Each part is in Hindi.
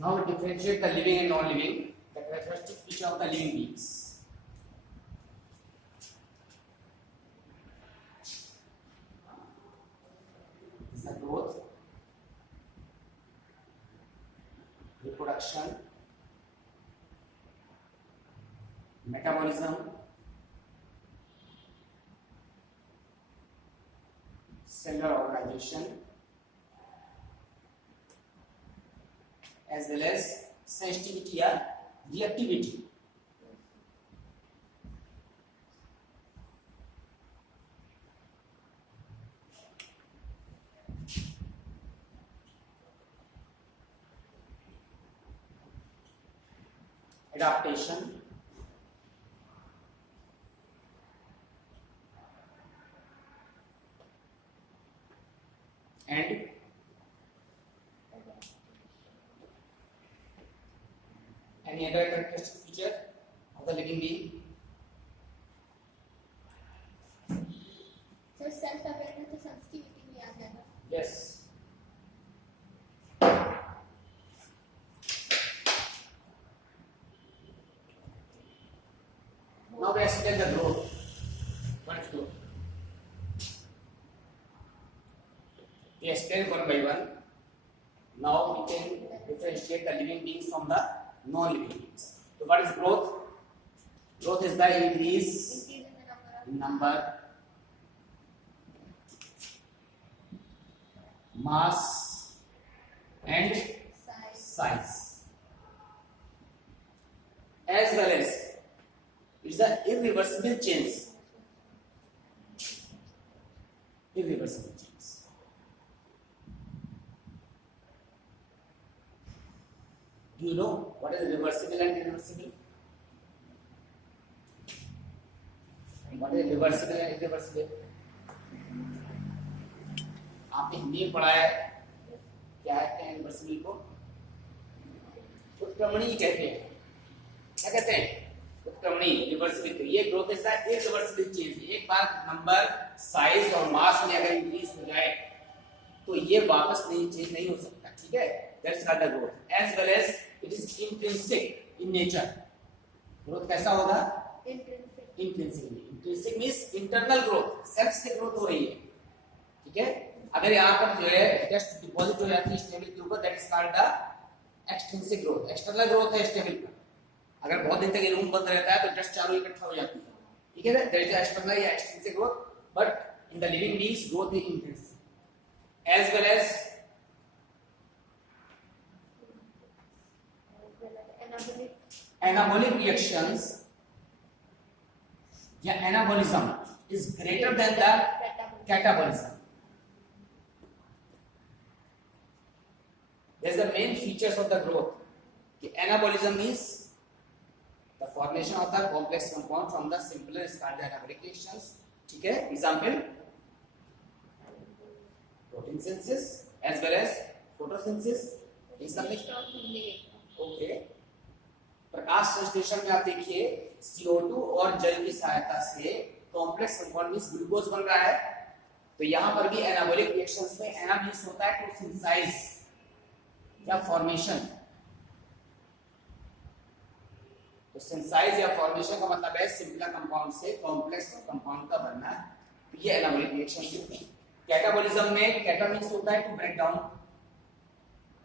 Now we differentiate the living and non-living, the characteristic feature of the living beings. This is the growth, reproduction, metabolism, cellular organization, as well as sensitivity or reactivity. Adaptation, and any other characteristic feature of the living being? Sir self awareness और सेंसिटिविटी भी आ जाएगा. Yes. Now we explain the growth. What is growth? We explain one by one. Now we can differentiate the living beings from the non-living beings. So what is growth? Growth is the increase in number, mass, and size, as well as it's an irreversible change. Irreversible change. Do you know what is reversible and irreversible? What is reversible and irreversible? आपने हिंदी में पढ़ा है. क्या कहते हैं रिवर्सिबल को? उत्क्रमणीय कहते हैं. क्या कहते हैं? उत्क्रमणीय, रिवर्सिबल. ये growth is the irreversible change. एक बार नंबर, साइज और मास में अगर इंक्रीज हो जाए तो ये वापस नहीं चेंज नहीं हो सकता. ठीक है? That's called the growth. As well as it is intrinsic in nature. Growth कैसा होगा? Intrinsic. Intrinsic means internal growth, self से ग्रोथ हो रही है. ठीक है? अगर यहाँ पर जो है डस्ट डिपॉजिट हो जाती है स्टेबल के ऊपर, that is called the extrinsic growth. External growth है स्टेबल का. अगर बहुत दिन तक ये रूम बंद रहता है तो डस्ट चारों इकट्ठा हो जाती है. ठीक है ना? दैट इज एक्सटर्नल या extrinsic growth. But in the living beings growth is intrinsic. As well as anabolic reactions या anabolism is greater than the catabolism. There is the main features of the growth. कि anabolism is the formation of the complex compound from the simpler is called the anabolic reactions. ठीक है? Example, protein synthesis as well as photosynthesis. In some okay. प्रकाश संश्लेषण में आप देखिए CO2 और जल की सहायता से कॉम्प्लेक्स कंपाउंड मींस ग्लूकोज बन रहा है. तो यहां पर भी एनाबॉलिक रिएक्शंस में एना मींस होता है टू सिंथेसाइज या फॉर्मेशन. तो सिंथेसाइज या फॉर्मेशन का मतलब है सिंपल कंपाउंड से कॉम्प्लेक्स कंपाउंड का बनना. तो ये एनाबॉलिक रिएक्शन होती है. कैटाबॉलिज्म में कैटा मींस होता है टू ब्रेक डाउन.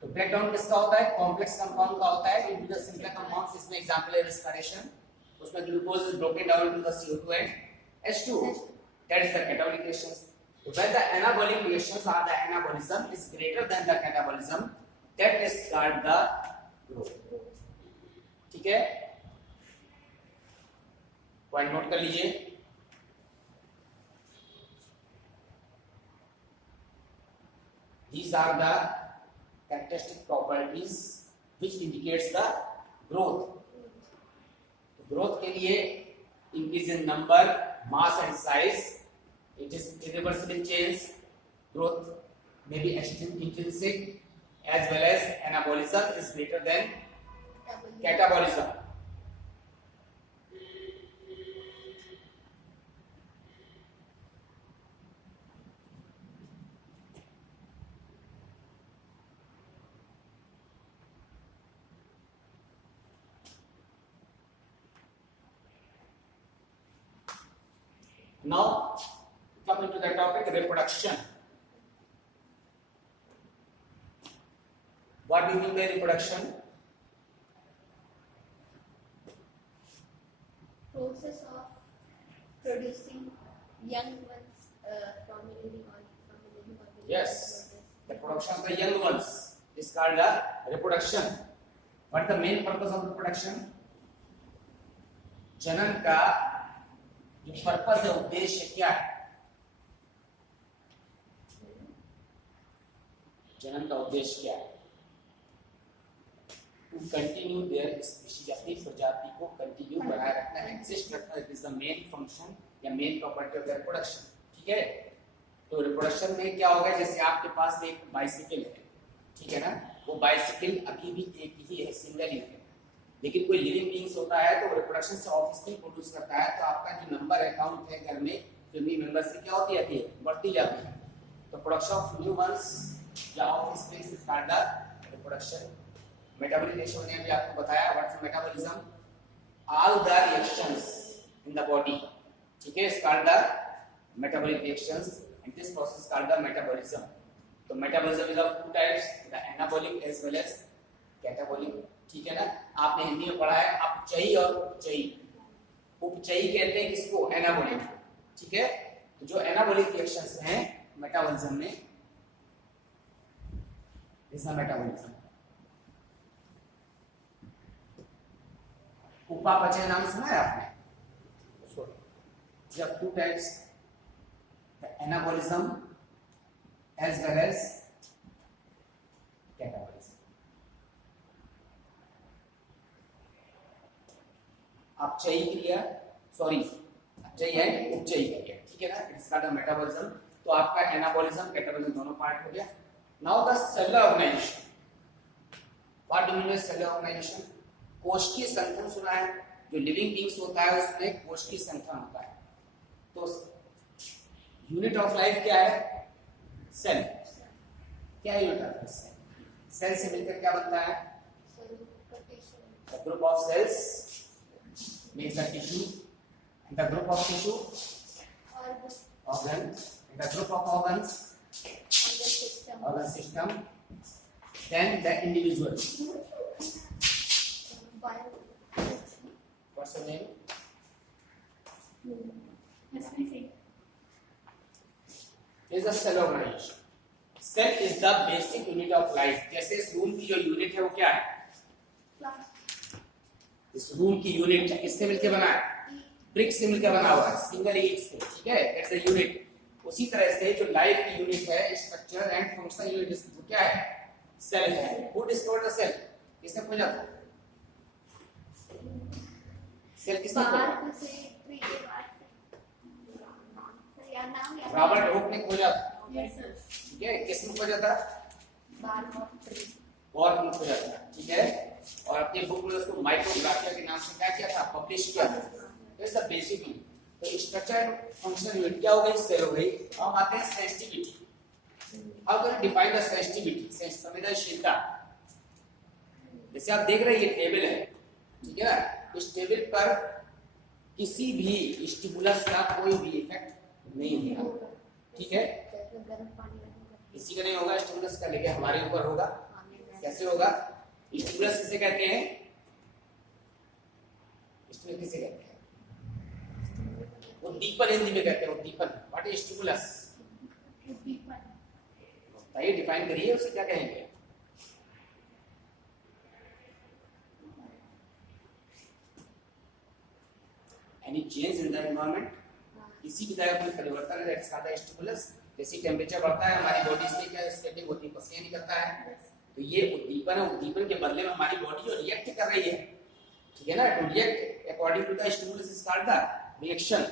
तो ब्रेक डाउन किसका होता है? कॉम्प्लेक्स कंपाउंड का होता है इनटू द सिंपल कंपाउंड्स. इसमें एग्जांपल है रेस्पिरेशन. उसमें glucose is broken down into the CO2 and H2. That is the catabolic reactions. So when the anabolic reactions or the anabolism is greater than the catabolism, that is called the growth. ठीक है? पॉइंट नोट कर लीजिए. These are the characteristic properties which indicates the growth. Growth के लिए increase in number, mass and size. It is irreversible change. Growth may be intrinsic as well as anabolism is greater than catabolism. Now coming to the topic reproduction. What do you mean by reproduction? Process of producing young ones from a living organism. Yes, the production of the young ones is called a reproduction. What the main purpose of reproduction? जनन का जो पर्पस है, उद्देश्य क्या है? जनन का उद्देश्य क्या है? टू कंटिन्यू देयर स्पीशीज, अपनी प्रजाति को कंटिन्यू बनाए रखना, एग्जिस्ट रखना, it is the main function या main property of the reproduction. ठीक है, तो रिप्रोडक्शन में क्या होगा, जैसे आपके पास एक बाइसिकल है, ठीक है ना, वो बाइसिकल अभी भी एक ही है, सिंगल ही है, लेकिन कोई लिविंग बीइंग्स होता है तो रिप्रोडक्शन से ऑफस्प्रिंग प्रोड्यूस करता है, तो आपका जो नंबर है, काउंट है घर में, फैमिली मेंबर से क्या होती है, बढ़ती जाती है. तो प्रोडक्शन ऑफ न्यू वंस या offspring is called the reproduction. Metabolism ने भी आपको बताया, what is metabolism? All the reactions in the body, ठीक है, is called the metabolic reactions, and this process is called the metabolism. तो metabolism is of two types, the anabolic as well as catabolic. ठीक है ना, आपने हिंदी में पढ़ा है अपचयी और उपचयी. उपचयी कहते हैं किसको? एनाबॉलिक. ठीक है, तो जो एनाबॉलिक रिएक्शंस हैं मेटाबॉलिज्म में, इज द मेटाबॉलिज्म. उपापचय नाम सुना है आपने? जब two types, the anabolism as well as catabolism. अपचयी क्रिया, सॉरी अपचयी है, उपचयी क्रिया, ठीक है ना, इट्स कॉल्ड मेटाबॉलिज्म. तो आपका एनाबॉलिज्म कैटाबॉलिज्म दोनों पार्ट हो गया. Now the cellular organization. What do mean by cellular organization? कोशिकीय संगठन सुना है? जो लिविंग बीइंग्स होता है उसमें कोशिकीय संगठन होता है. तो यूनिट ऑफ लाइफ क्या है? सेल. क्या यूनिट ऑफ सेल? सेल से मिलकर क्या बनता है? The group of cells makes the tissue, and the group of tissue organ, and the group of organs organ system, then the individual. What's your name? Is the cell organization. Cell is the basic unit of life. जैसे इस रूम की जो यूनिट है वो क्या है? इस रूम की यूनिट किससे मिलकर बना है? ब्रिक से मिलकर बना हुआ है, सिंगल ईट से. ठीक है, इट्स अ यूनिट. उसी तरह से जो लाइफ की यूनिट है, स्ट्रक्चर एंड फंक्शनल यूनिट, वो क्या है? सेल है. Who discovered the cell? किसने खोजा था? सेल किसने खोजा? रॉबर्ट हुक ने खोजा था. ठीक है, किसने खोजा था? और खोजा था. ठीक है, और अपनी बुक में उसको माइक्रोग्राफिया के नाम से क्या किया था? पब्लिश किया था. It's the basic unit. तो स्ट्रक्चर एंड फंक्शन यूनिट क्या हो गई? सेल हो गई. हम आते हैं sensitivity. How can define the sensitivity? संवेदनशीलता. जैसे आप देख रहे हैं ये टेबल है, ठीक है ना, इस टेबल पर किसी भी स्टिमुलस का कोई भी इफेक्ट नहीं होगा. ठीक है, किसी का नहीं होगा स्टिमुलस का, लेकिन हमारे ऊपर होगा. कैसे होगा? स्टिमुलस किसे कहते हैं? स्टिमुलस किसे कहते हैं? उद्दीपन हिंदी में कहते हैं. उद्दीपन. What is stimulus? बताइए, डिफाइन करिए, उसे क्या कहेंगे? Any change in the environment, किसी भी तरह का परिवर्तन है, दैट्स कॉल्ड स्टिमुलस. जैसे टेम्परेचर बढ़ता है, हमारी बॉडी से क्या स्वेटिंग होती है, पसीना निकलता है, तो ये उद्दीपन है. उद्दीपन के बदले में हमारी बॉडी जो रिएक्ट कर रही है, ठीक है ना, to react according to the stimulus is called the reaction.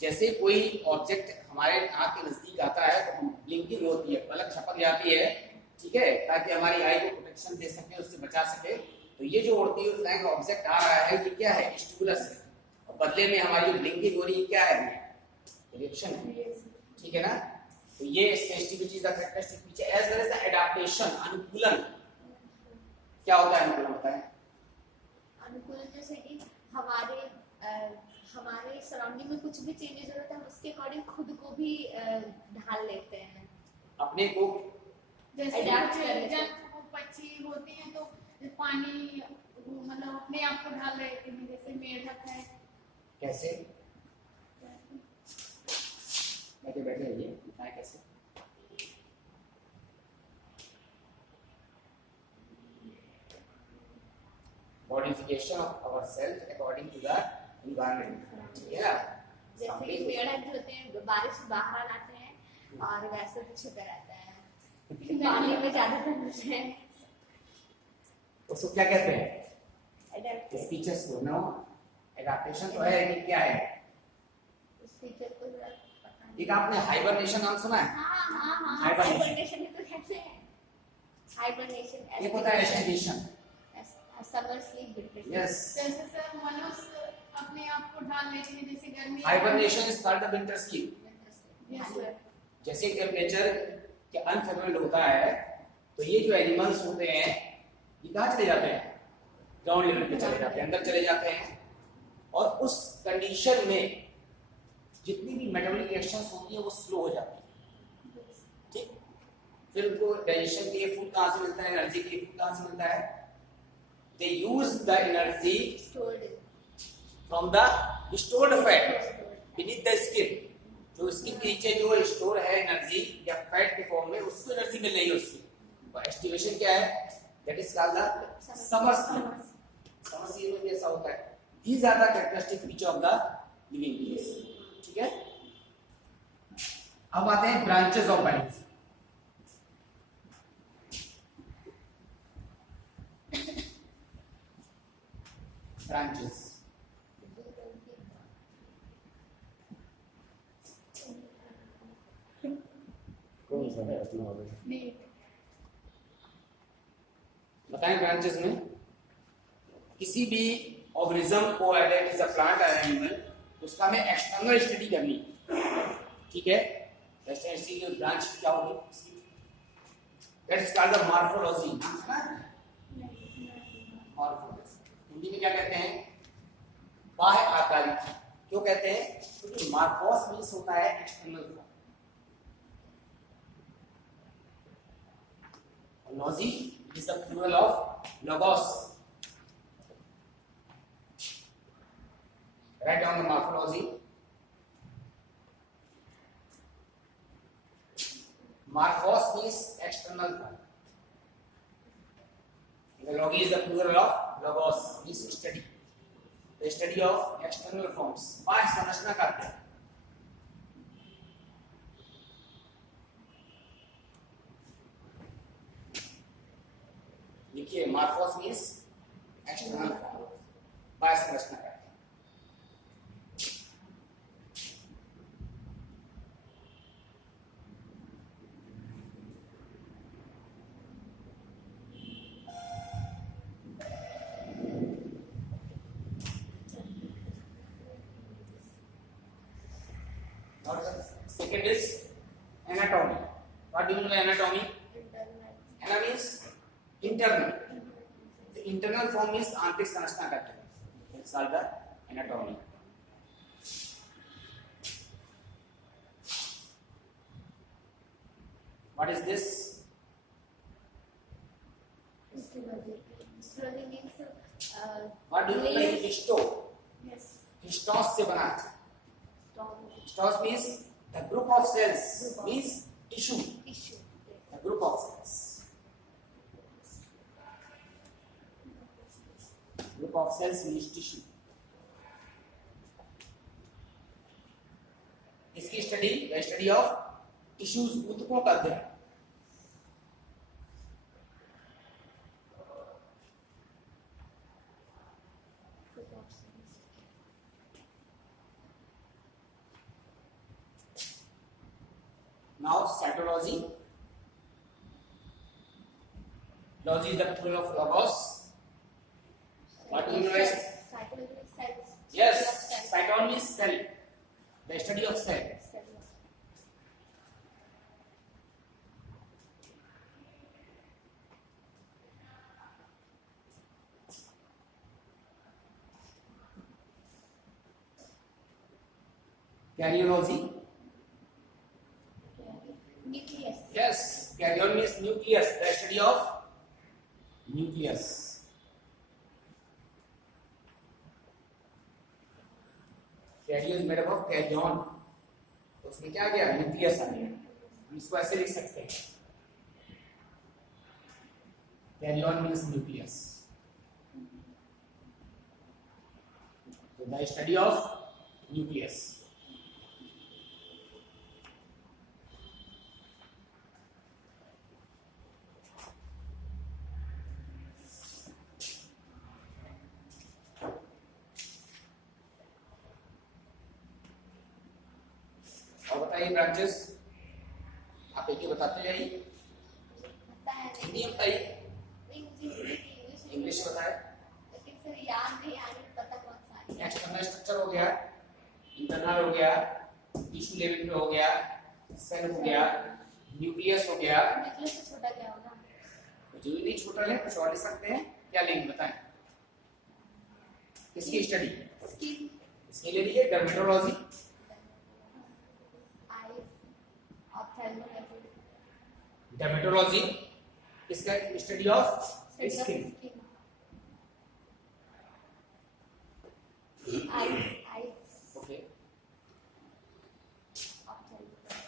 जैसे कोई ऑब्जेक्ट हमारे आंख के नजदीक आता है तो हम ब्लिंकिंग होती है, पलक झपक जाती है, ठीक है, ताकि हमारी आई को प्रोटेक्शन दे सके, उससे बचा सके. तो ये जो उड़ती हुई फ्लैग ऑब्जेक्ट आ रहा है, ये क्या है? स्टिमुलस है. और बदले में हमारी जो ब्लिंकिंग हो रही है क्या है? रिएक्शन है. ठीक है ना. तो ये sensitivity is the characteristic feature as well as the adaptation. अनुकूलन. क्या होता है अनुकूलन? होता है अनुकूलन जैसे कि हमारे हमारे सराउंडिंग में कुछ भी चेंजेस हो रहा था हम उसके अकॉर्डिंग खुद को भी ढाल लेते हैं, अपने को जैसे Adapt कर लेते हैं। जब वो पक्षी होते हैं तो पानी वो मतलब अपने आप को ढाल लेते हैं, जैसे मेढक है। कैसे बैठे बैठे रहिए, बताएं कैसे। Modification of our self according to the environment, ठीक है ना। जैसे कि पेड़ जो होते हैं बारिश से बाहर आ जाते हैं और वैसे तो छुपे रहते हैं पानी में ज्यादा ठंड से। उसको क्या कहते हैं, Adapt- इस फीचर्स को नो एडाप्टेशन तो है कि क्या है। इस फीचर को जरा पता नहीं। एक आपने हाइबरनेशन नाम सुना है, हाँ Hibernation. हाइबरनेशन तो कहते हैं, हाइबरनेशन एक होता है estimation. Summer sleep depression. Yes, जैसे सर मनुष्य अपने आप को ढाल लेते हैं, जैसे गर्मी hibernation is called the winter sleep. Yes sir. जैसे टेम्परेचर के अनफेवरेबल होता है तो ये जो एनिमल्स होते हैं ये कहाँ चले जाते हैं, ग्राउंड लेवल पे चले जाते हैं, अंदर चले जाते हैं, और उस कंडीशन में जितनी भी मेटाबॉलिक रिएक्शंस होती है वो स्लो हो जाती है, ठीक। फिर उनको डाइजेशन के लिए फूड कहाँ से मिलता है, एनर्जी के लिए फूड कहाँ से मिलता है, they use the energy stored from the stored fat beneath the skin। जो स्किन के नीचे जो स्टोर है एनर्जी या फैट के फॉर्म में, उसको एनर्जी मिल रही है उससे। तो एस्टिमेशन क्या है, that is called the summer sleep. Summer sleep में ऐसा होता है। These are the characteristic feature of the living beings, ठीक है। अब आते हैं ब्रांचेस ऑफ बायोलॉजी। ब्रांचेस, कौन सा है अपना वाला? नहीं बताएं ब्रांचेस में किसी भी ऑर्गेनिज्म को एडेड इज अ प्लांट और एनिमल, उसका हमें एक्सटर्नल स्टडी करनी, ठीक है। एक्सटर्नल स्टडी की ब्रांच क्या होगी, that is called the morphology. नाम सुना है? मॉर्फोलॉजी हिंदी में क्या कहते हैं, बाह्य आकारिकी। क्यों कहते हैं, क्योंकि मॉर्फोस मींस होता है external form, logy is the plural of logos। Write down the morphology। Morphos means external form, the logi is the plural of logos means study, the study of external forms। बाह्य संरचना का अर्थ है, देखिए मॉर्फोस मींस एक्सटर्नल फॉर्म, बाह्य संरचना का। Second is anatomy। What do you know anatomy? Anatomy means internal। The internal form is आंतरिक संरचना का है, it's called the anatomy। What is this? Histology means What do you know layers. histo? Yes. Histos से बना है। Histos means the group of cells, means tissue, Tissue. the group of cells। Group of cells means tissue। इसकी study, the study of tissues, ऊतकों का अध्ययन। Now cytology। Logy is the plural of logos। What do you know as? Psychology is cells. Yes, Cells. cyton means cell, the study of cell। Cells. Karyology, nucleus. yes, carrion means nucleus, the study of nucleus. Carrion is made up of carrion, तो उसमें क्या आ गया, न्यूक्लियस आ गया। हम इसको ऐसे लिख सकते हैं, carrion means nucleus. So the study of nucleus. और बताइए ब्रांचेस, आप एक ही बताते जाइए। पता है नहीं, हिंदी में बताइए, इंग्लिश इंग्लिश बताए। लेकिन सर याद नहीं आ रही, पता कौन सा है। एक्सटर्नल स्ट्रक्चर हो गया, इंटरनल हो गया, टिश्यू लेवल पे हो गया, सेल हो गया, न्यूक्लियस हो गया। न्यूक्लियस से छोटा क्या होगा? जो भी नहीं छोटा ले कुछ और लिख सकते हैं, क्या लेंगे बताएं। किसकी स्टडी, स्किन, इसके ले लीजिए डर्मेटोलॉजी, आईज, ऑप्थेल्मोलॉजी, डर्मेटोलॉजी इसका study of skin, eyes, okay. Ophthalmology.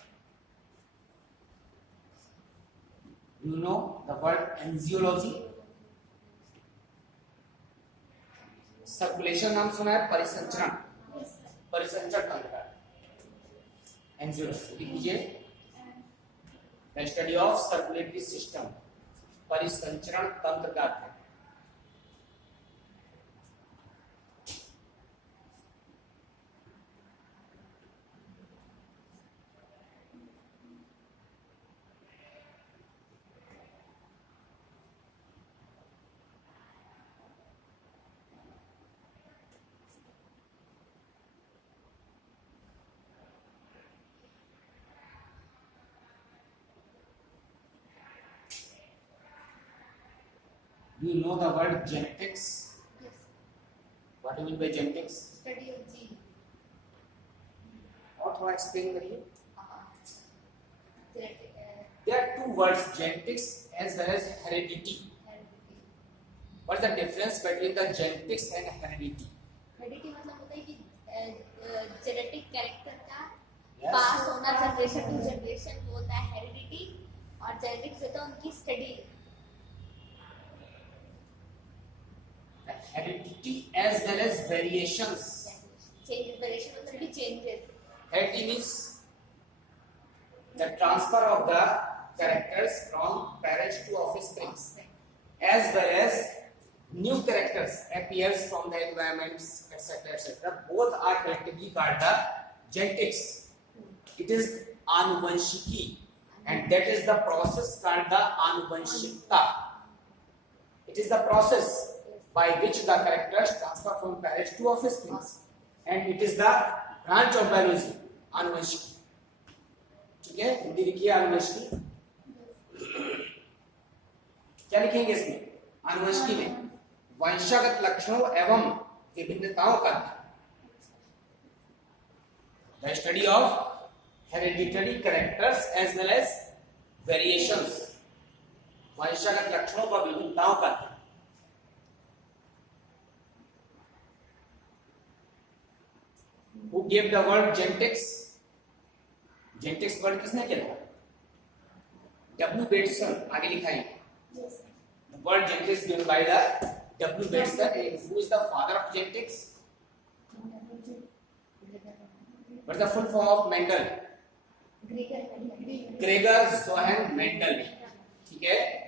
You know the word angiology, circulation नाम सुना है, परिसंचरण, परिसंचरण तंत्र, एंजियोलॉजी लिख लीजिए, the study of circulatory system, परिसंचरण तंत्र का अर्थ है। Do you know the word genetics? Yes. What do you mean by genetics? Study of gene. और थोड़ा एक्सप्लेन करिए। Genetic, There are two words, genetics as well as heredity. heredity. What is the difference between the genetics and heredity? Heredity मतलब होता है कि जेनेटिक कैरेक्टर का Yes. पास होना जनरेशन टू जनरेशन, वो होता है हेरिडिटी। और जेनेटिक्स होता है उनकी study. The heredity as well as variations. Changes, variation मतलब कि changes. Heredity means the transfer of the characters from parents to offspring, as well as new characters appears from the environments, etc., etc. Both are collectively called the genetics. It is anuvanshiki, and that is the process called the anuvanshikta. It is the process by which the characters transfer from parents to offspring, and it is the branch of biology, anuvanshiki. ठीक है, हिंदी लिखिए आनुवंशिकी। क्या लिखेंगे इसमें? आनुवंशिकी में वंशागत लक्षणों एवं विभिन्नताओं का the study of hereditary characters as well as variations, वंशागत लक्षणों का विभिन्नताओं का। Who gave the word genetics? Genetics word किसने किया? W. Bateson, आगे लिखा है। The word genetics given by the W. Bateson, who is the father of genetics? What is the full form of Mendel? Gregor Johann Mendel, ठीक है।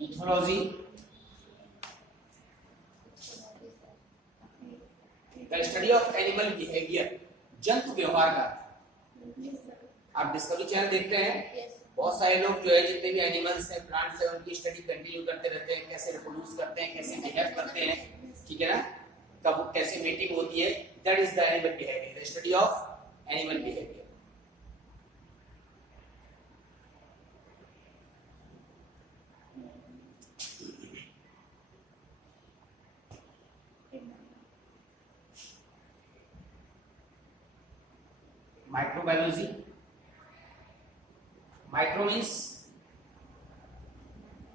Ethology, the study of animal behavior, जंतु व्यवहार का। आप डिस्कवरी चैनल देखते हैं, बहुत सारे लोग जो है जितने भी एनिमल्स हैं, प्लांट्स हैं, उनकी स्टडी कंटिन्यू करते रहते हैं, कैसे रिप्रोड्यूस करते हैं, कैसे बिहेव करते हैं, ठीक है ना, कब कैसे मीटिंग होती है। That is the animal behaviour, the study of animal behaviour. Microbiology, micro means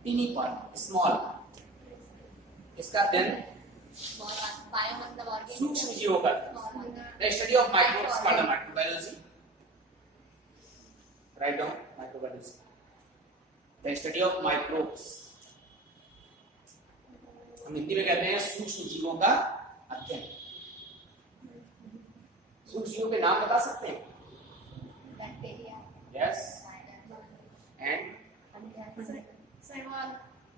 tiny part, small, इसका अध्ययन बायो मतलब सूक्ष्म जीवों का, the study of microbes called microbiology. Right down microbiology, the study of microbes, हम हिंदी में कहते हैं सूक्ष्म जीवों का अध्ययन। सूक्ष्म जीवों के नाम बता सकते हैं? बैक्टीरिया, यस, एंड सहवाल,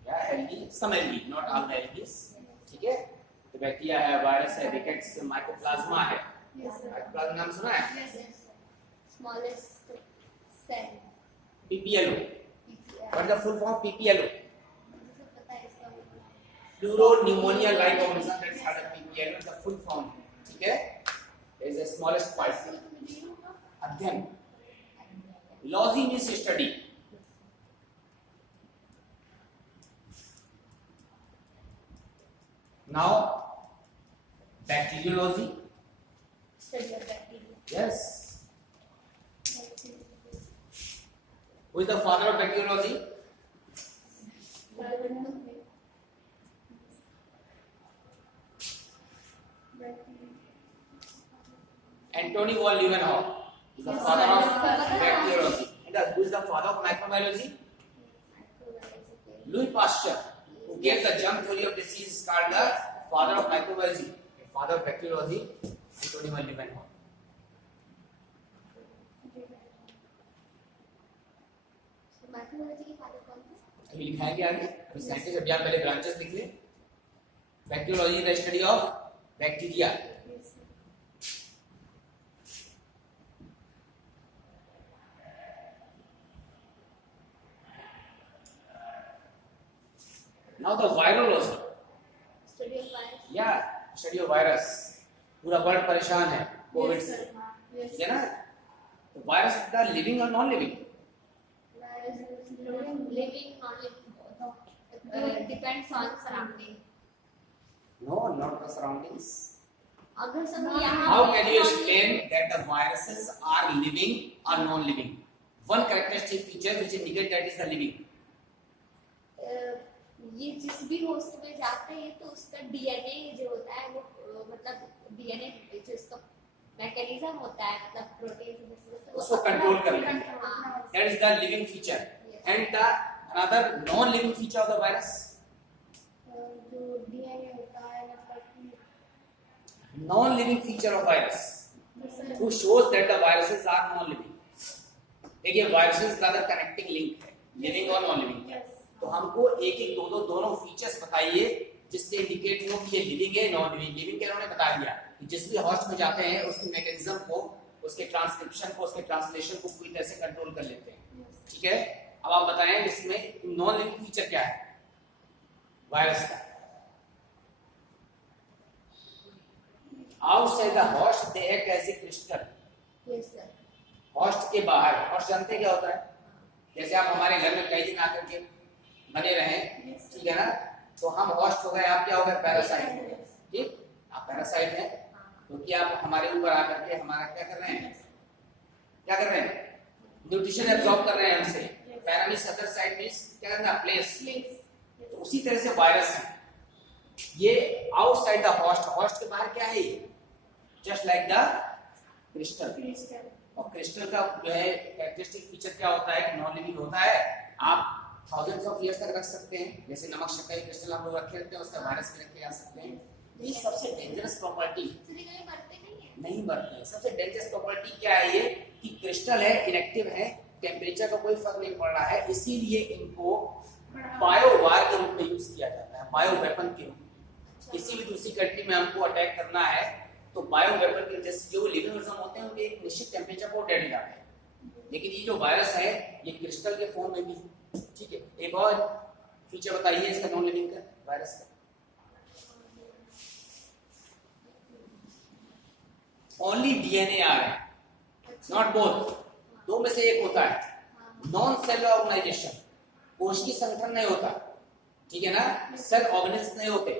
या algae, some algae, not all algaes, ठीक है। तो बैक्टीरिया है, वायरस है, रिकेट्स, माइकोप्लाज्मा है। माइकोप्लाज्मा नाम सुना है? Smallest cell, PPLO, what is the full form PPLO? पता है इसका मतलब pleuro pneumonia like organism, that's how the PPLO is the full form, ठीक है। इज द स्मॉलेस्ट पार्ट, अध्ययन। Logy means study, now bacteriology, study of bacteria, yes, who is the father of bacteriology? Antony von Leeuwenhoek is the father of bacteriology. And who is the father of microbiology? Louis Pasteur, who gave the germ theory of disease, is called the father of microbiology. The father of bacteriology, Antony von Leeuwenhoek. Microbiology के फादर कौन थे? अभी लिखाएंगे आगे, अभी साइंटिस्ट अभी आप पहले ब्रांचेस लिख ले। Bacteriology the study of bacteria. Now the virology, study of virus, या स्टडी ऑफ वायरस। पूरा वर्ल्ड परेशान है कोविड से, ठीक है ना। तो वायरस द लिविंग और non living? living, non-living, depends on surrounding. No, not the surroundings. अगर सब यहाँ How can you explain that the viruses are living or non-living? One characteristic feature which indicate that is the living. ये जिस भी होस्ट में जाते हैं तो उसका डीएनए जो होता है वो मतलब डीएनए जो इसका मैकेनिज्म होता है मतलब प्रोटीन उसको कंट्रोल कर लेते हैं। That is the living feature. And the another non-living feature of the virus? जो डीएनए होता है मतलब Non-living feature of virus, who shows that the viruses are non-living. देखिए viruses का अगर connecting link है, living और non-living है, तो हमको एक एक दो दोनों फीचर्स बताइए जिससे इंडिकेट हो कि ये लिविंग है नॉन लिविंग। लिविंग के उन्होंने बता दिया कि जिस भी होस्ट में जाते हैं उसके मैकेनिज्म को, उसके ट्रांसक्रिप्शन को, उसके ट्रांसलेशन को पूरी तरह से कंट्रोल कर लेते हैं, ठीक है। अब आप बताएं इसमें नॉन लिविंग फीचर क्या है वायरस का? Outside the host they act as a crystal. Yes sir, host के बाहर, होस्ट जानते हैं क्या होता है? जैसे आप हमारे घर में कई दिन आकर के बने रहें, ठीक है ना, तो हम होस्ट हो गए, आप क्या हो गए? पैरासाइट, ठीक। आप पैरासाइट हैं क्योंकि आप हमारे ऊपर आकर के हमारा क्या कर रहे हैं? क्या कर रहे हैं? न्यूट्रिशन एब्जॉर्ब कर रहे हैं हमसे। Para means other side means क्या करना? प्लेस। तो उसी तरह से वायरस है, ये आउटसाइड द होस्ट, होस्ट के बाहर क्या है? ये जस्ट लाइक द क्रिस्टल। और क्रिस्टल का जो है कैरेक्टरिस्टिक फीचर क्या होता है? नॉन लिविंग होता है। आप थाउजेंड्स ऑफ ईयर्स तक रख सकते हैं, जैसे नमक शक्कर क्रिस्टल हम लोग रखे रहते हैं, उसका वायरस भी रखे जा सकते हैं। ये सबसे डेंजरस प्रॉपर्टी नहीं मरते हैं। सबसे डेंजरस प्रॉपर्टी क्या है? ये कि क्रिस्टल है, इनएक्टिव है, टेम्परेचर का कोई फर्क नहीं पड़ रहा है, इसीलिए इनको बायोवार के रूप में यूज किया जाता है, बायो वेपन के रूप में। किसी भी दूसरी कंट्री में हमको अटैक करना है तो बायो वेपन के जैसे जो लिविंग ऑर्गेनिज्म होते हैं उनके एक निश्चित टेम्परेचर पर डेड जाते हैं, लेकिन ये जो वायरस है ये क्रिस्टल के फॉर्म में भी, ठीक है। एक और फीचर बताइए इसका नॉन लिविंग का वायरस का। ओनली डीएनए आर है, नॉट बोथ, दो में से एक होता है। नॉन सेल ऑर्गेनाइजेशन, कोशिकीय संगठन नहीं होता, ठीक है ना। सेल ऑर्गेनिज्म नहीं होते,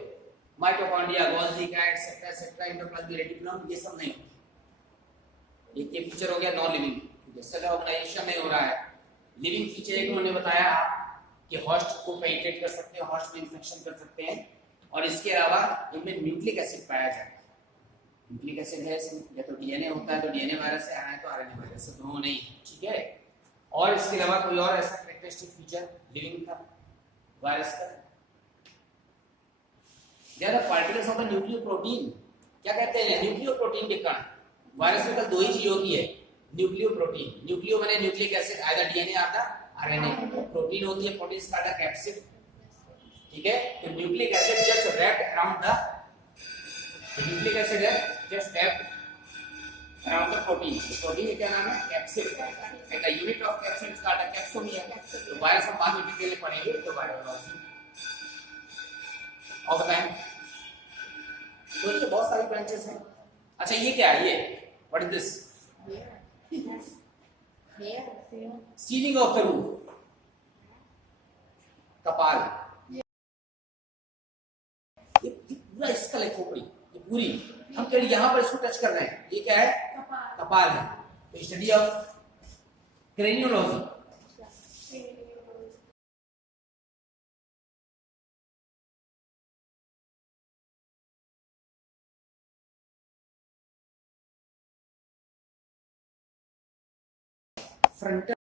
mitochondria, Golgi, etcetera etcetera, endoplasmic reticulum, ये सब नहीं होते। एक ये फीचर हो गया नॉन लिविंग, सेल ऑर्गेनाइजेशन नहीं हो रहा है। लिविंग फीचर एक उन्होंने बताया कि होस्ट को पेनिट्रेट कर सकते हैं, होस्ट में इन्फेक्शन कर सकते हैं, और इसके अलावा इनमें न्यूक्लिक एसिड पाया जाता है। न्यूक्लिक एसिड है या तो डीएनए होता है तो डीएनए वायरस है, है तो आरएनए वायरस है, दोनों नहीं, ठीक है। और इसके अलावा कोई और ऐसा कैरेक्टरिस्टिक फीचर लिविंग का वायरस का, ज्यादा पार्टिकल्स ऑफ द न्यूक्लियोप्रोटीन, क्या कहते हैं न्यूक्लियोप्रोटीन के कण। वायरस में कल दो ही चीज होती है, न्यूक्लियोप्रोटीन, न्यूक्लियो माने न्यूक्लिक एसिड, आइदर डीएनए आता आरएनए, प्रोटीन होती है, प्रोटीन का कैप्सिड, ठीक है। तो nucleic acid just wrapped around the, nucleic acid है just wrapped around the protein, protein का क्या नाम है capsid, and the unit of capsid is called capsomere. तो वायरस हम बाद में डिटेल में पढ़ेंगे, तो वायरोलॉजी। और बताएं, सोचिए बहुत सारी ब्रांचेस हैं। अच्छा ये क्या है, ये what is this, ceiling of the roof, कपाल, ये पूरा इसका है खोपड़ी, ये पूरी हम केवल यहां पर इसको टच कर रहे हैं, ये क्या है कपाल है। तो study of craniology, frontal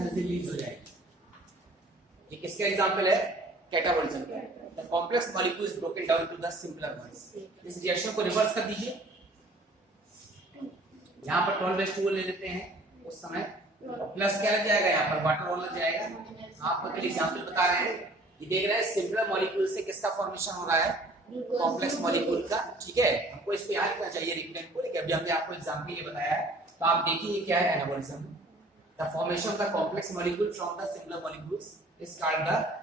energy release हो जाएगी। ये किसका एग्जांपल है? कैटाबॉलिज्म का। The complex molecule is broken down to the simpler ones. इस रिएक्शन को रिवर्स कर दीजिए, यहाँ पर 12/2 ले लेते हैं उस समय, और प्लस क्या लग जाएगा यहाँ पर? वाटर लग जाएगा। आपको केवल एग्जांपल बता रहे हैं। ये देख रहे हैं सिंपलर मॉलिक्यूल से किसका फॉर्मेशन हो रहा है? कॉम्प्लेक्स मॉलिक्यूल का। ठीक है, हमको इसको याद रखना चाहिए रिफ्लेक्ट को, लेकिन अभी हमने आपको एग्जांपल ये बताया है, तो आप देखिए क्या है anabolism. The formation of the complex molecule from the simpler molecules is called the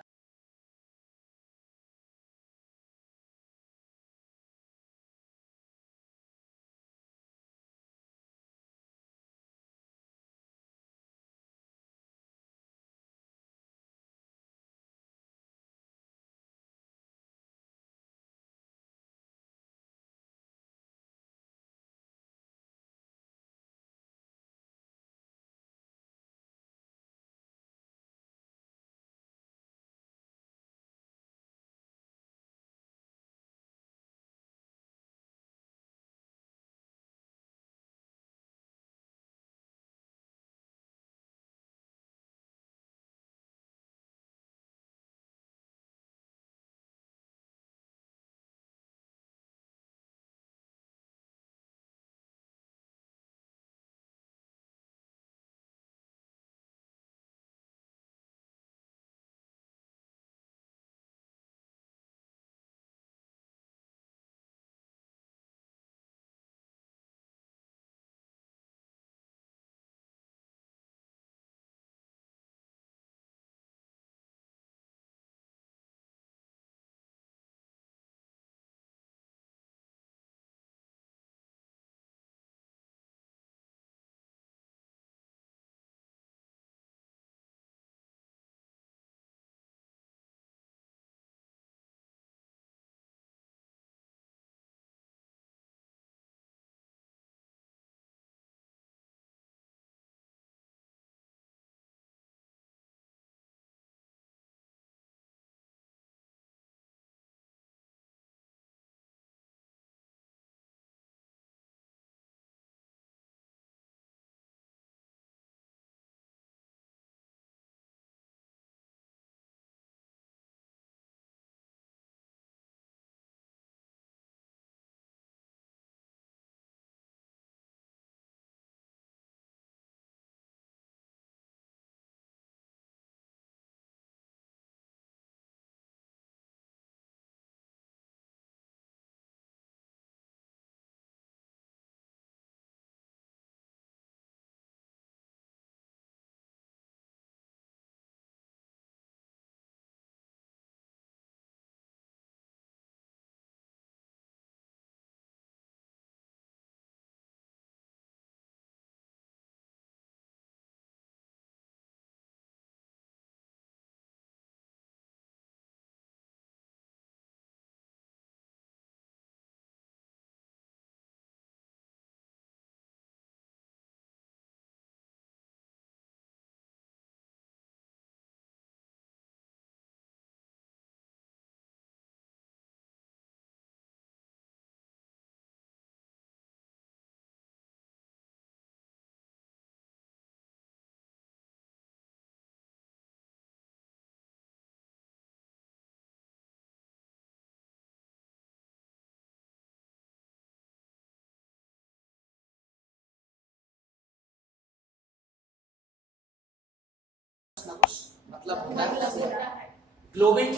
मतलब होता है globin.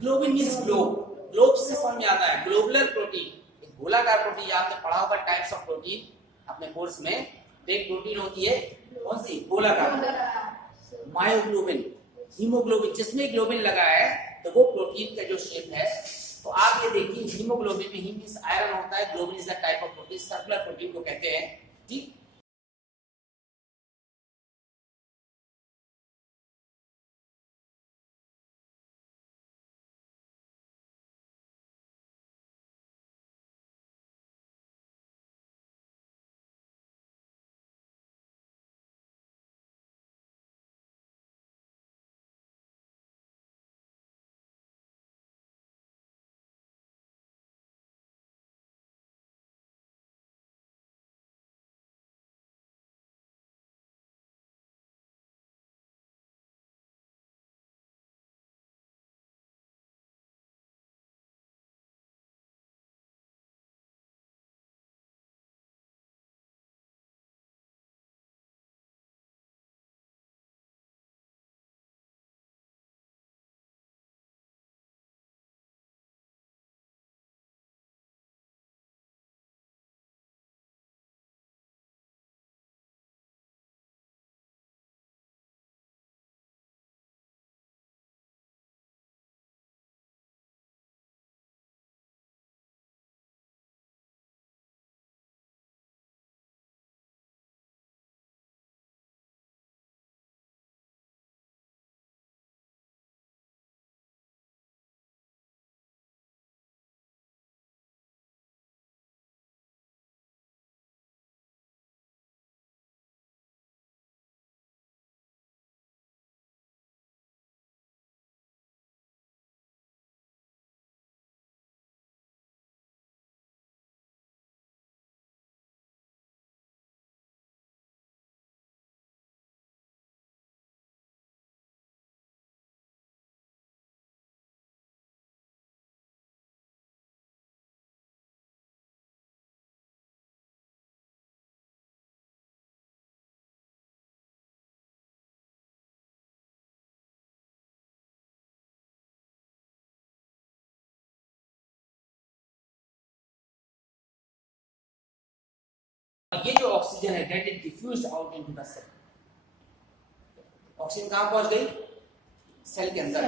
Globin means globe. Globe से समझ में आता है ग्लोबुलर प्रोटीन, एक गोलाकार प्रोटीन। आपने पढ़ा होगा टाइप्स ऑफ प्रोटीन अपने कोर्स में। एक प्रोटीन होती है कौन सी? गोलाकार। मायोग्लोबिन, हीमोग्लोबिन, जिसमें ग्लोबिन लगा है तो वो प्रोटीन का जो शेप है। तो आप ये देखिए हीमोग्लोबिन में हीम मींस आयरन होता है, globin is a type of protein, circular protein को कहते हैं। ठीक। और ये जो ऑक्सीजन है get it diffused out into the cell. Oxygen कहां पहुंच गई? सेल के अंदर।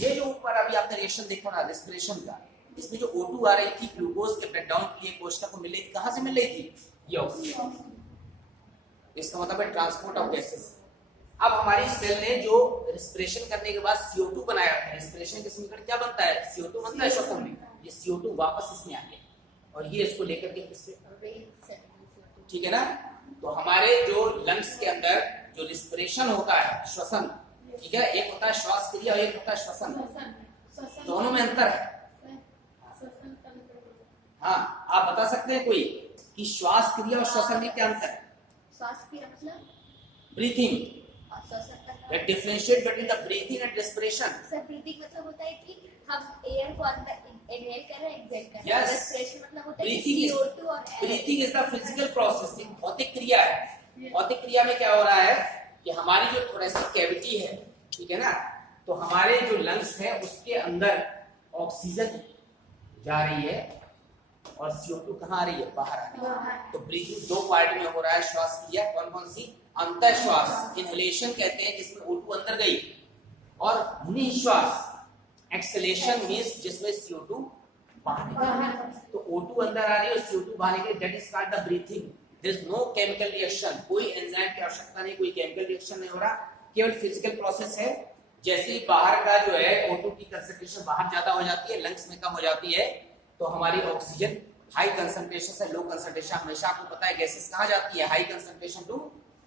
ये जो ऊपर अभी आपने रिएक्शन देखा ना रेस्पिरेशन का, इसमें जो O2 आ रही थी ग्लूकोज के ब्रेकडाउन के लिए कोशिका को मिल रही थी, कहां से मिल रही थी? ये ऑक्सीजन। इसका मतलब है ट्रांसपोर्ट ऑफ गैसेस। अब हमारी सेल ने जो रेस्पिरेशन करने के बाद CO2 बनाया था, रेस्पिरेशन के समीकरण क्या बनता है? CO2 बनता है श्वसन में। ये CO2 वापस इसमें आ गया और ये इसको लेकर के फिर से, ठीक है ना। तो हमारे जो लंग्स के अंदर जो रेस्पिरेशन होता है, श्वसन, ठीक है, एक होता है श्वास क्रिया और एक होता है श्वसन, दोनों में अंतर है। हाँ, आप बता सकते हैं कोई कि श्वास क्रिया और श्वसन में क्या अंतर है? श्वास क्रिया मतलब ब्रीथिंग, और श्वसन करना। That differentiate between the breathing and respiration. Sir breathing मतलब होता है कि हम एयर को अंदर इनहेल कर रहे हैं, एक्सहेल कर रहे हैं। Yes. रेस्पिरेशन मतलब होता है ब्रीथिंग इज CO2 और air। Breathing is the physical process, एक भौतिक क्रिया है। भौतिक क्रिया में क्या हो रहा है कि हमारी जो थोरेसिक कैविटी है, ठीक है ना, तो हमारे जो लंग्स है उसके अंदर ऑक्सीजन जा रही है और CO2 कहाँ आ रही है? बाहर आ रही है। तो ब्रीथिंग दो पार्ट में हो रहा है श्वास क्रिया। कौन कौन सी? अंतःश्वास, इनहेलेशन कहते हैं जिसमें O2 अंदर गई, और निश्वास, एक्सहेलेशन मींस जिसमें CO2 बाहर निकला। तो O2 अंदर आ रही है और CO2 बाहर निकली, that is called the breathing. There is no chemical reaction, कोई एंजाइम की आवश्यकता नहीं, कोई केमिकल रिएक्शन नहीं हो रहा, केवल फिजिकल प्रोसेस है। जैसे ही बाहर का जो है O2 की कंसंट्रेशन बाहर ज्यादा हो जाती है, लंग्स में कम हो जाती है, तो हमारी ऑक्सीजन हाई कंसंट्रेशन से लो कंसंट्रेशन, हमेशा आपको पता है गैसेस कहाँ जाती है? High concentration to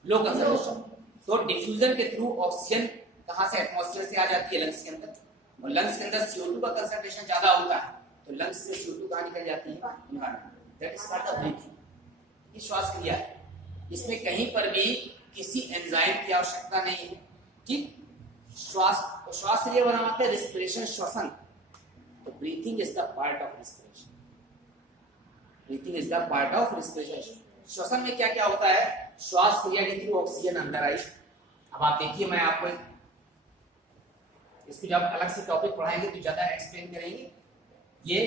low concentration. तो डिफ्यूजन के थ्रू ऑक्सीजन कहाँ से? एटमॉस्फेयर से आ जाती है लंग्स के अंदर, और लंग्स के अंदर CO2 का कंसंट्रेशन ज्यादा होता है, तो लंग्स से CO2 कहाँ निकल जाती है? That is called the breathing. ये श्वास क्रिया है, इसमें कहीं पर भी किसी एंजाइम की आवश्यकता नहीं है, ठीक। श्वास क्रिया बनाते हैं रेस्पिरेशन, श्वसन। तो breathing is the part of respiration, breathing is the part of respiration. श्वसन में क्या क्या होता है? श्वास क्रिया के थ्रू ऑक्सीजन अंदर आई। अब आप देखिए, मैं आपको इसको जब अलग से टॉपिक पढ़ाएंगे तो ज्यादा एक्सप्लेन करेंगे। ये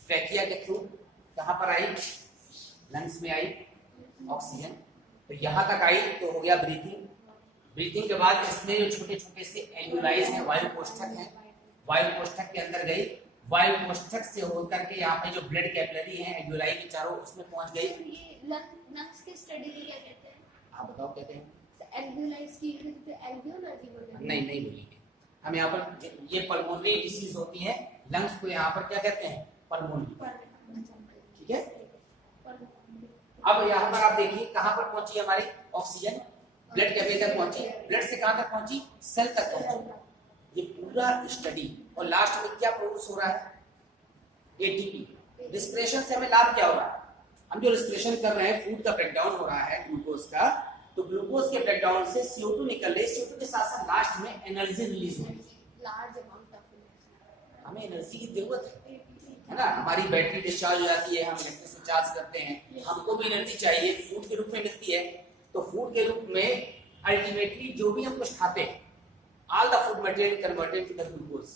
ट्रैकिया के थ्रू कहां पर आई? लंग्स में आई ऑक्सीजन, तो यहां तक आई तो हो गया ब्रीथिंग। ब्रीथिंग के बाद इसमें जो छोटे छोटे से एल्वियोलाइज हैं, वायु कोष्ठक हैं, वायु कोष्ठक के अंदर गई, वायु कोष्ठक से होकर के यहाँ पे जो ब्लड कैपिलरी है एल्वियोलाई के चारों, उसमें पहुंच गई। ये लंग्स की स्टडी के क्या कहते हैं? आप बताओ कहते हैं? एल्वियोलाइज की एल्वियोलॉजी बोलते हैं। नहीं बोलेंगे हम यहाँ पर। ये पल्मोनरी डिसीज होती है, लंग्स को यहाँ पर क्या कहते हैं? पल्मोनरी, ठीक है। अब यहाँ पर आप देखिए कहाँ पर पहुंची हमारी ऑक्सीजन? ब्लड कैपिलरी तक पहुंची। ब्लड से कहाँ तक पहुंची? सेल तक पहुंची। ये पूरा स्टडी, और लास्ट में क्या प्रोड्यूस हो रहा है? ATP। रेस्पिरेशन से हमें लाभ क्या हो रहा है? हम जो रेस्पिरेशन कर रहे हैं, फूड का ब्रेकडाउन हो रहा है ग्लूकोज का, तो ग्लूकोज के ब्रेकडाउन से CO2 निकल रही है, CO2 के साथ साथ लास्ट में एनर्जी रिलीज हो रही है। लार्ज अमाउंट ऑफ हमें एनर्जी की जरूरत है ना। हमारी बैटरी डिस्चार्ज हो जाती है, हम इलेक्ट्रिसिटी चार्ज करते हैं, हमको भी एनर्जी चाहिए, फूड के रूप में मिलती है। तो फूड के रूप में अल्टीमेटली जो भी हम कुछ खाते हैं, all the food material converted to the glucose,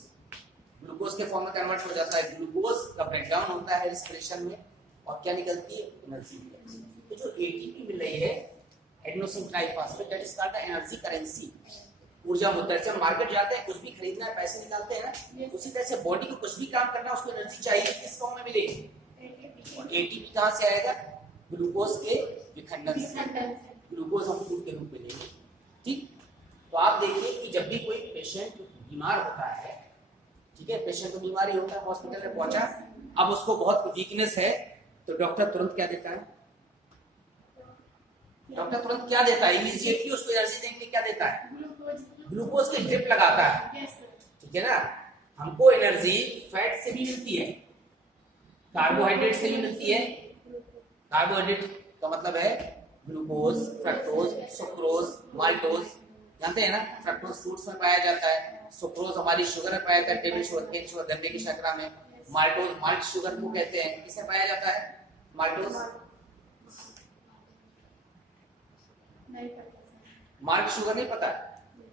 glucose के फॉर्म में कन्वर्ट हो जाता है। ग्लूकोज का ब्रेकडाउन होता है रेस्पिरेशन में, और क्या निकलती है? एनर्जी। तो जो ATP मिल रही है, adenosine triphosphate, that is called the energy currency, ऊर्जा मुद्रा। से हम मार्केट जाते हैं, कुछ भी खरीदना है, पैसे निकालते हैं ना, उसी तरह से बॉडी को कुछ भी काम करना है, उसको एनर्जी चाहिए, किस फॉर्म में मिलेगी? और ATP कहाँ से आएगा? ग्लूकोज के विखंडन से। ग्लूकोज हम फूड के रूप में लेंगे, ठीक। तो आप देखिए कि जब भी कोई पेशेंट बीमार होता है, ठीक है, पेशेंट को बीमारी होता है, हॉस्पिटल में पहुंचा, अब उसको बहुत वीकनेस है, तो डॉक्टर तुरंत क्या देता है? डॉक्टर तुरंत क्या देता है? इमीडिएटली उसको एनर्जी देने के लिए क्या देता है? ग्लूकोज की ड्रिप लगाता है, ठीक है ना। हमको एनर्जी फैट से भी मिलती है, कार्बोहाइड्रेट से भी मिलती है। कार्बोहाइड्रेट का मतलब है ग्लूकोज, फ्रक्टोज, सुक्रोज, माल्टोज, जानते हैं ना। फ्रक्टोज फ्रूट्स में पाया जाता है, सुक्रोज हमारी शुगर में पाया जाता है, टेबल शुगर, केक शुगर, गन्ने की शर्करा में। माल्टोज, माल्ट शुगर को कहते हैं, किसे पाया जाता है? माल्टोज। माल्ट शुगर नहीं पता?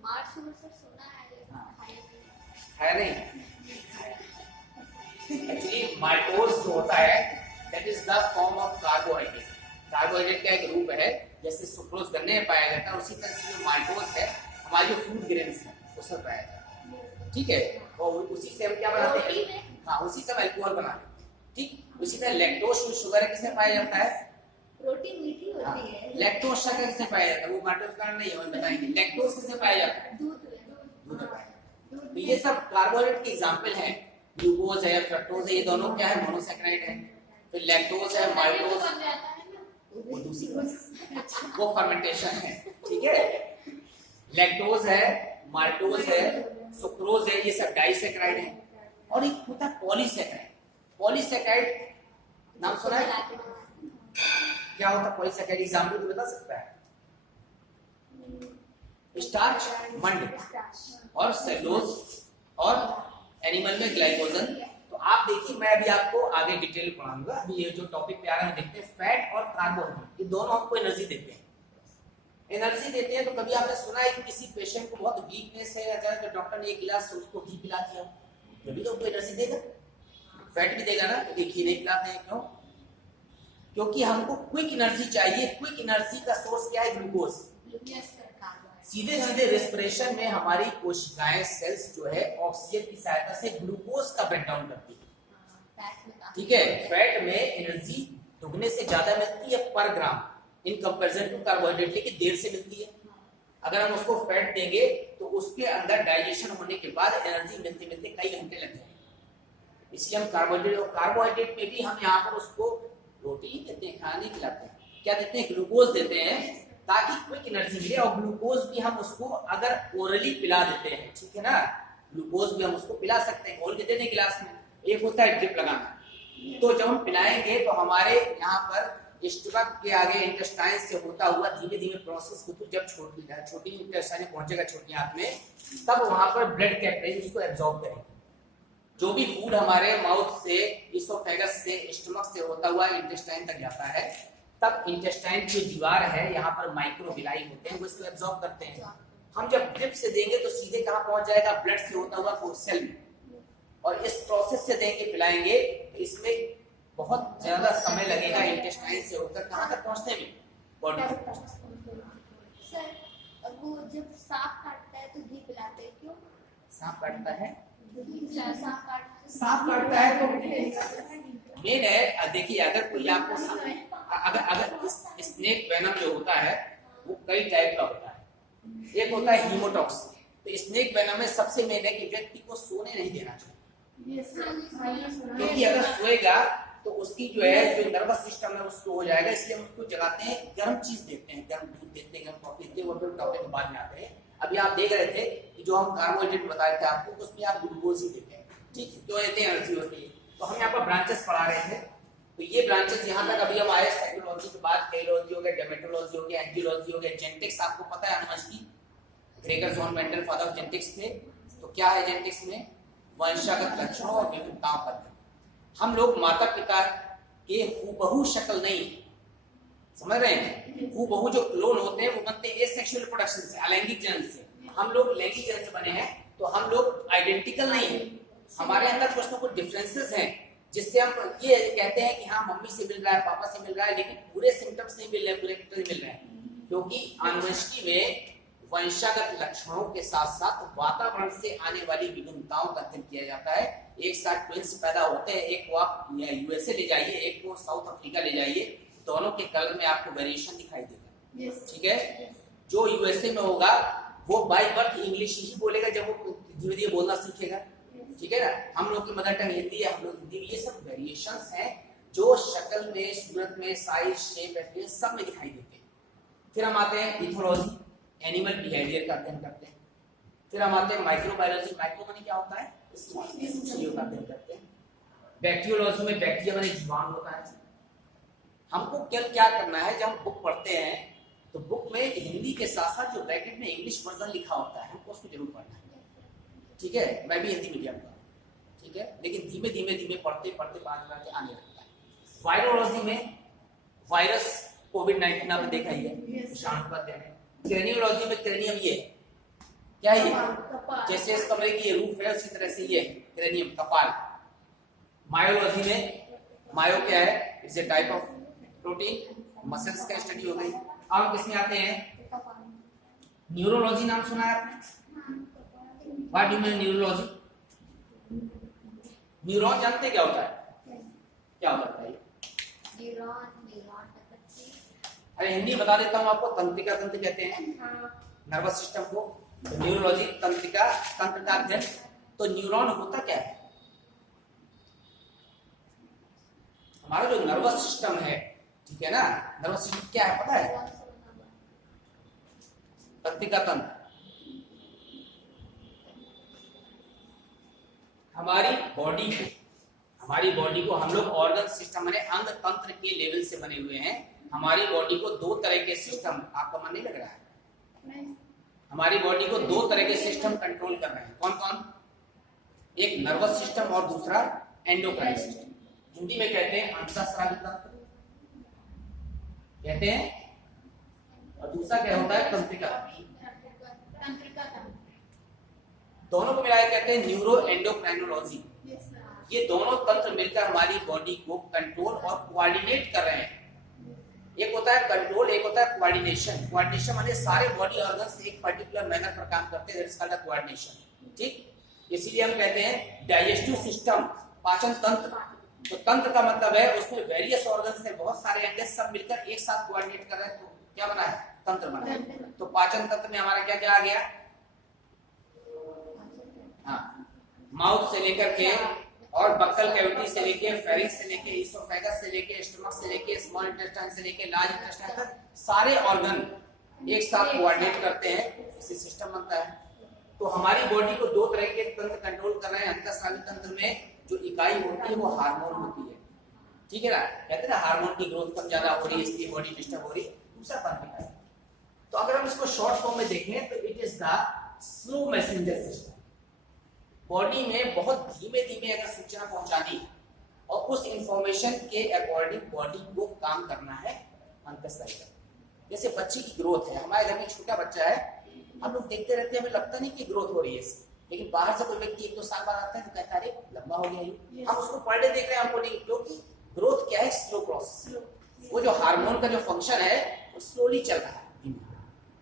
मार्च शुगर सर सुना है नहीं। एक्चुअली माल्टोज जो होता है, that is the form of carbohydrate. Carbohydrate का एक रूप है, जैसे सुक्रोज गन्ने में पाया जाता है, उसी तरह से जो माल्टोज है हमारे जो फूड ग्रेन्स है उसमें पाया जाता है। ठीक है, और उसी से हम क्या बनाते हैं, हाँ उसी से हम अल्कोहल बनाते हैं। ठीक, उसी तरह लैक्टोज जो शुगर है किसमें पाया जाता है, प्रोटीन मीठी होती है। लैक्टोज शक्कर किसमें पाया जाता है, वो माल्टोज का नहीं है, वो बताएंगे। लैक्टोज किसमें पाया जाता है, दूध दूध में पाया जाता है। तो ये सब कार्बोहाइड्रेट के एग्जांपल हैं। ग्लूकोज है, फ्रक्टोज है, ये दोनों क्या है, मोनोसैकेराइड है। फिर लैक्टोज है, माल्टोज, बन जाता है ना। वो दूसरी प्रोसेस, वो फर्मेंटेशन है। ठीक है, लैक्टोज है, माल्टोज है, सुक्रोज है, ये सब डाइसैकेराइड है। और एक होता है पॉलीसैकेराइड। पॉलीसैकेराइड नाम सुना है, क्या होता है पॉलीसैकेराइड, एग्जांपल तो बता सकता है, स्टार्च, मंड, और सेलुलोज, और एनिमल में ग्लाइकोजन। तो आप देखिए, मैं अभी आपको आगे डिटेल पढ़ाऊंगा। अभी ये जो टॉपिक पे आ रहा है देखते हैं, फैट और कार्बोहाइड्रेट ये दोनों हमको एनर्जी देते हैं। एनर्जी देते हैं तो कभी आपने सुना है कि किसी पेशेंट को बहुत वीकनेस है, अचानक तो डॉक्टर ने एक गिलास उसको घी पिला दिया, तभी तो उसको एनर्जी देगा, फैट भी देगा ना। तो घी नहीं पिलाते हैं, क्यों? क्योंकि हमको क्विक एनर्जी चाहिए। क्विक एनर्जी का सोर्स क्या है, ग्लूकोज। सीधे सीधे रेस्पिरेशन में हमारी कोशिकाएं, सेल्स जो है ऑक्सीजन की सहायता से ग्लूकोज का ब्रेक डाउन करती है। ठीक है, फैट में एनर्जी दुगने से ज्यादा मिलती है पर ग्राम इन कंपैरिजन टू कार्बोहाइड्रेट, लेकिन देर से मिलती है। अगर हम उसको फैट देंगे तो उसके अंदर डाइजेशन होने के बाद एनर्जी मिलते मिलते कई घंटे लग जाएंगे। इसलिए हम कार्बोहाइड्रेट में भी हम यहाँ पर उसको रोटी देते हैं, खाने खिलाते हैं, क्या देते हैं, ग्लूकोज देते हैं, ताकि क्विक एनर्जी मिले। और ग्लूकोज भी हम उसको अगर ओरली पिला देते हैं, ठीक है ना, ग्लूकोज भी हम उसको पिला सकते हैं, घोल के दे दें गिलास में। एक होता है ड्रिप लगाना, तो जब हम पिलाएंगे तो हमारे यहाँ पर स्टमक के आगे इंटेस्टाइन से होता हुआ धीमे धीमे प्रोसेस होती, जब छोटी इंटेस्टाइन पहुंचेगा छोटी आंत में, तब वहां पर ब्लड कैपिलरीज उसको एब्जॉर्ब करेंगे। जो भी फूड हमारे माउथ से, इसोफेगस से, स्टमक से होता हुआ इंटेस्टाइन तक जाता है, तब इंटेस्टाइन की दीवार है, यहाँ पर माइक्रोविलाई होते हैं, वो इसको एब्जॉर्ब करते हैं। हम जब ड्रिप से देंगे तो सीधे कहाँ पहुंच जाएगा, ब्लड से होता हुआ कोर्ट सेल में। और इस प्रोसेस से देंगे, पिलाएंगे, तो इसमें बहुत ज्यादा समय लगेगा इंटेस्टाइन से होकर कहाँ तक पहुंचने में, बॉडी तक पहुंचने। सर वो जब सांप काटता है तो घी पिलाते हैं, क्यों? सांप काटता है, सांप काटता है तो मेन है, देखिए अगर कोई आपको अगर स्नेक वेनम जो होता है वो कई टाइप का होता है। एक होता है हीमोटॉक्सिक, तो स्नेक वेनम में सबसे मेन है कि व्यक्ति को सोने नहीं देना चाहिए, क्योंकि अगर सोएगा तो उसकी जो है जो नर्वस सिस्टम है उसको हो जाएगा। इसलिए हम उसको जगाते हैं, गर्म चीज देते हैं, गर्म दूध देते हैं, गर्म कॉफी देते हैं, वो फिर टॉपिक के बाद में आते हैं। अभी आप देख रहे थे कि जो हम कार्बोहाइड्रेट बताए थे आपको, उसमें आप ग्लूकोज ही देते हैं, ठीक, जो देते हैं एनर्जी होती है। तो हम यहाँ पर ब्रांचेस पढ़ा रहे थे, तो ये ब्रांचेस यहाँ तक अभी हम आए साइकोलॉजी के बाद टेलोलॉजी हो गया, डेमेटोलॉजी हो गया, एंजियोलॉजी हो गया, जेनेटिक्स आपको पता है अनुवंशिकी, Gregor John Mendel father of genetics थे। तो क्या है जेनेटिक्स में, वंशागत लक्षणों और विभिन्नताओं का अध्ययन। हम लोग माता पिता के हूबहू शक्ल नहीं, समझ रहे हैं, हूबहू जो क्लोन होते हैं वो बनते हैं एसेक्सुअल रिप्रोडक्शन से, अलैंगिक जनन से। हम लोग लैंगिक जनन से बने हैं, तो हम लोग आइडेंटिकल नहीं है, हमारे अंदर कुछ ना कुछ डिफरेंसेस हैं, जिससे हम ये कहते हैं कि हाँ मम्मी से मिल रहा है, पापा से मिल रहा है, लेकिन पूरे सिम्टम्स नहीं मिल रहे, पूरे नहीं मिल रहे हैं। क्योंकि आनुवंशिकी में वंशागत लक्षणों के साथ साथ वातावरण से आने वाली विभिन्नताओं का अध्ययन किया जाता है। एक साथ ट्विंस पैदा होते हैं, एक को आप यूएसए ले जाइए, एक को साउथ अफ्रीका ले जाइए, दोनों के कलर में आपको वेरिएशन दिखाई देगा, ठीक है। जो यूएसए में होगा वो बाय बर्थ इंग्लिश ही बोलेगा, जब वो धीरे धीरे बोलना सीखेगा, ठीक है ना। हम लोग की मदर टंग हिंदी है, हम लोग हिंदी, ये सब वेरिएशंस हैं जो शक्ल में, सूरत में, साइज, शेप, सब में दिखाई देते हैं। फिर हम आते हैं इथोलॉजी, एनिमल बिहेवियर का अध्ययन करते हैं। फिर हम आते हैं माइक्रोबायोलॉजी, माइक्रो माने क्या होता है, मछलियों का अध्ययन करते हैं। बैक्टीरियोलॉजी में बैक्टीरिया माने जीवाणु होता है। हमको क्या करना है, जब हम बुक पढ़ते हैं तो बुक में हिंदी के साथ साथ जो ब्रैकेट में इंग्लिश वर्जन लिखा होता है हमको उसको जरूर पढ़ना है, ठीक है। मैं भी हिंदी मीडियम का, ठीक है, लेकिन धीमे धीमे पढ़ते पढ़ते आगे आने लगता है। वायरोलॉजी में वायरस, कोविड-19 आपने देखा ही है, विषाणु का अध्ययन है। क्रेनियोलॉजी में क्रेनियम, ये क्या है, ये जैसे इस कमरे की ये रूफ है उसी तरह से ये क्रेनियम, कपाल। मायोलॉजी में, मायो क्या है, it's a type of protein, muscles का स्टडी हो गई। अब किसमें आते हैं, न्यूरोलॉजी नाम सुना है आपने? What do mean neurology? Neuron जानते क्या होता है? क्या होता है? अरे हिंदी बता देता हूँ आपको, तंत्रिका तंत्र कहते हैं नर्वस सिस्टम को। तो न्यूरोलॉजी तंत्रिका तंत्र का अध्ययन। तो न्यूरॉन होता क्या है? हमारा जो नर्वस सिस्टम है, ठीक है ना, नर्वस सिस्टम क्या है पता है? तंत्रिका तंत्र हमारी बॉडी को हम लोग ऑर्गन सिस्टम माने अंग तंत्र के लेवल से बने हुए हैं। हमारी बॉडी को दो तरह के सिस्टम, आपका मन नहीं लग रहा है? हमारी बॉडी को दो तरह के सिस्टम कंट्रोल कर रहे हैं। कौन कौन? एक नर्वस सिस्टम और दूसरा एंडोक्राइन सिस्टम। हिंदी में कहते हैं अंतःस्रावी तंत्र कहते हैं, और दूसरा क्या होता है? तंत्रिका। दोनों को मिलाकर कहते हैं न्यूरो एंडोक्राइनोलॉजी। ये दोनों तंत्र मिलकर हमारी बॉडी को कंट्रोल और कोऑर्डिनेट कर रहे हैं। एक होता है कंट्रोल, एक होता है कोऑर्डिनेशन। कोऑर्डिनेशन माने सारे बॉडी ऑर्गन्स एक पर्टिकुलर मैनर पर काम करते हैं, दैट इज कॉल्ड कोऑर्डिनेशन। ठीक, इसीलिए हम कहते हैं डाइजेस्टिव सिस्टम, पाचन तंत्र। तो तंत्र का मतलब है उसमें वेरियस ऑर्गन्स है, बहुत सारे अंग सब मिलकर एक साथ कोऑर्डिनेट कर रहे हैं, तो क्या बना है? तंत्र बना है। तो पाचन तंत्र में हमारा क्या क्या आ गया? हाँ, माउथ से लेकर के और बक्कल कैविटी से लेके, फेरिंक्स से लेके, इसोफेगस से लेके, स्टमक से लेके, स्मॉल इंटेस्टाइन से लेके लार्ज इंटेस्टाइन तक सारे ऑर्गन एक साथ कोऑर्डिनेट करते हैं, इसी सिस्टम बनता है। तो हमारी बॉडी को दो तरह के तंत्र कंट्रोल कर रहे हैं। अंतःस्रावी तंत्र में जो इकाई होती है वो हार्मोन होती है, ठीक है ना, कहते हैं ना हार्मोन की ग्रोथ कम ज्यादा हो रही है इसलिए बॉडी डिस्टर्ब हो रही है, दूसरा तंत्रिका है। तो अगर हम इसको शॉर्ट फॉर्म में देखें तो it is the slow messenger system. Body में बहुत धीमे धीमे अगर सूचना पहुंचानी और उस इंफॉर्मेशन के अकॉर्डिंग बॉडी को काम करना है अंतःस्रावी तंत्र। जैसे बच्चे की ग्रोथ है, हमारे घर में छोटा बच्चा है, हम लोग देखते रहते हैं, हमें लगता नहीं कि ग्रोथ हो रही है, लेकिन बाहर से कोई व्यक्ति 1-2 साल बाद आता है तो कहता है अरे लंबा हो गया ये। हम उसको पर डे देख रहे हैं, हमको नहीं, क्योंकि ग्रोथ क्या है? Slow process. वो जो हार्मोन का जो फंक्शन है वो स्लोली चल रहा है।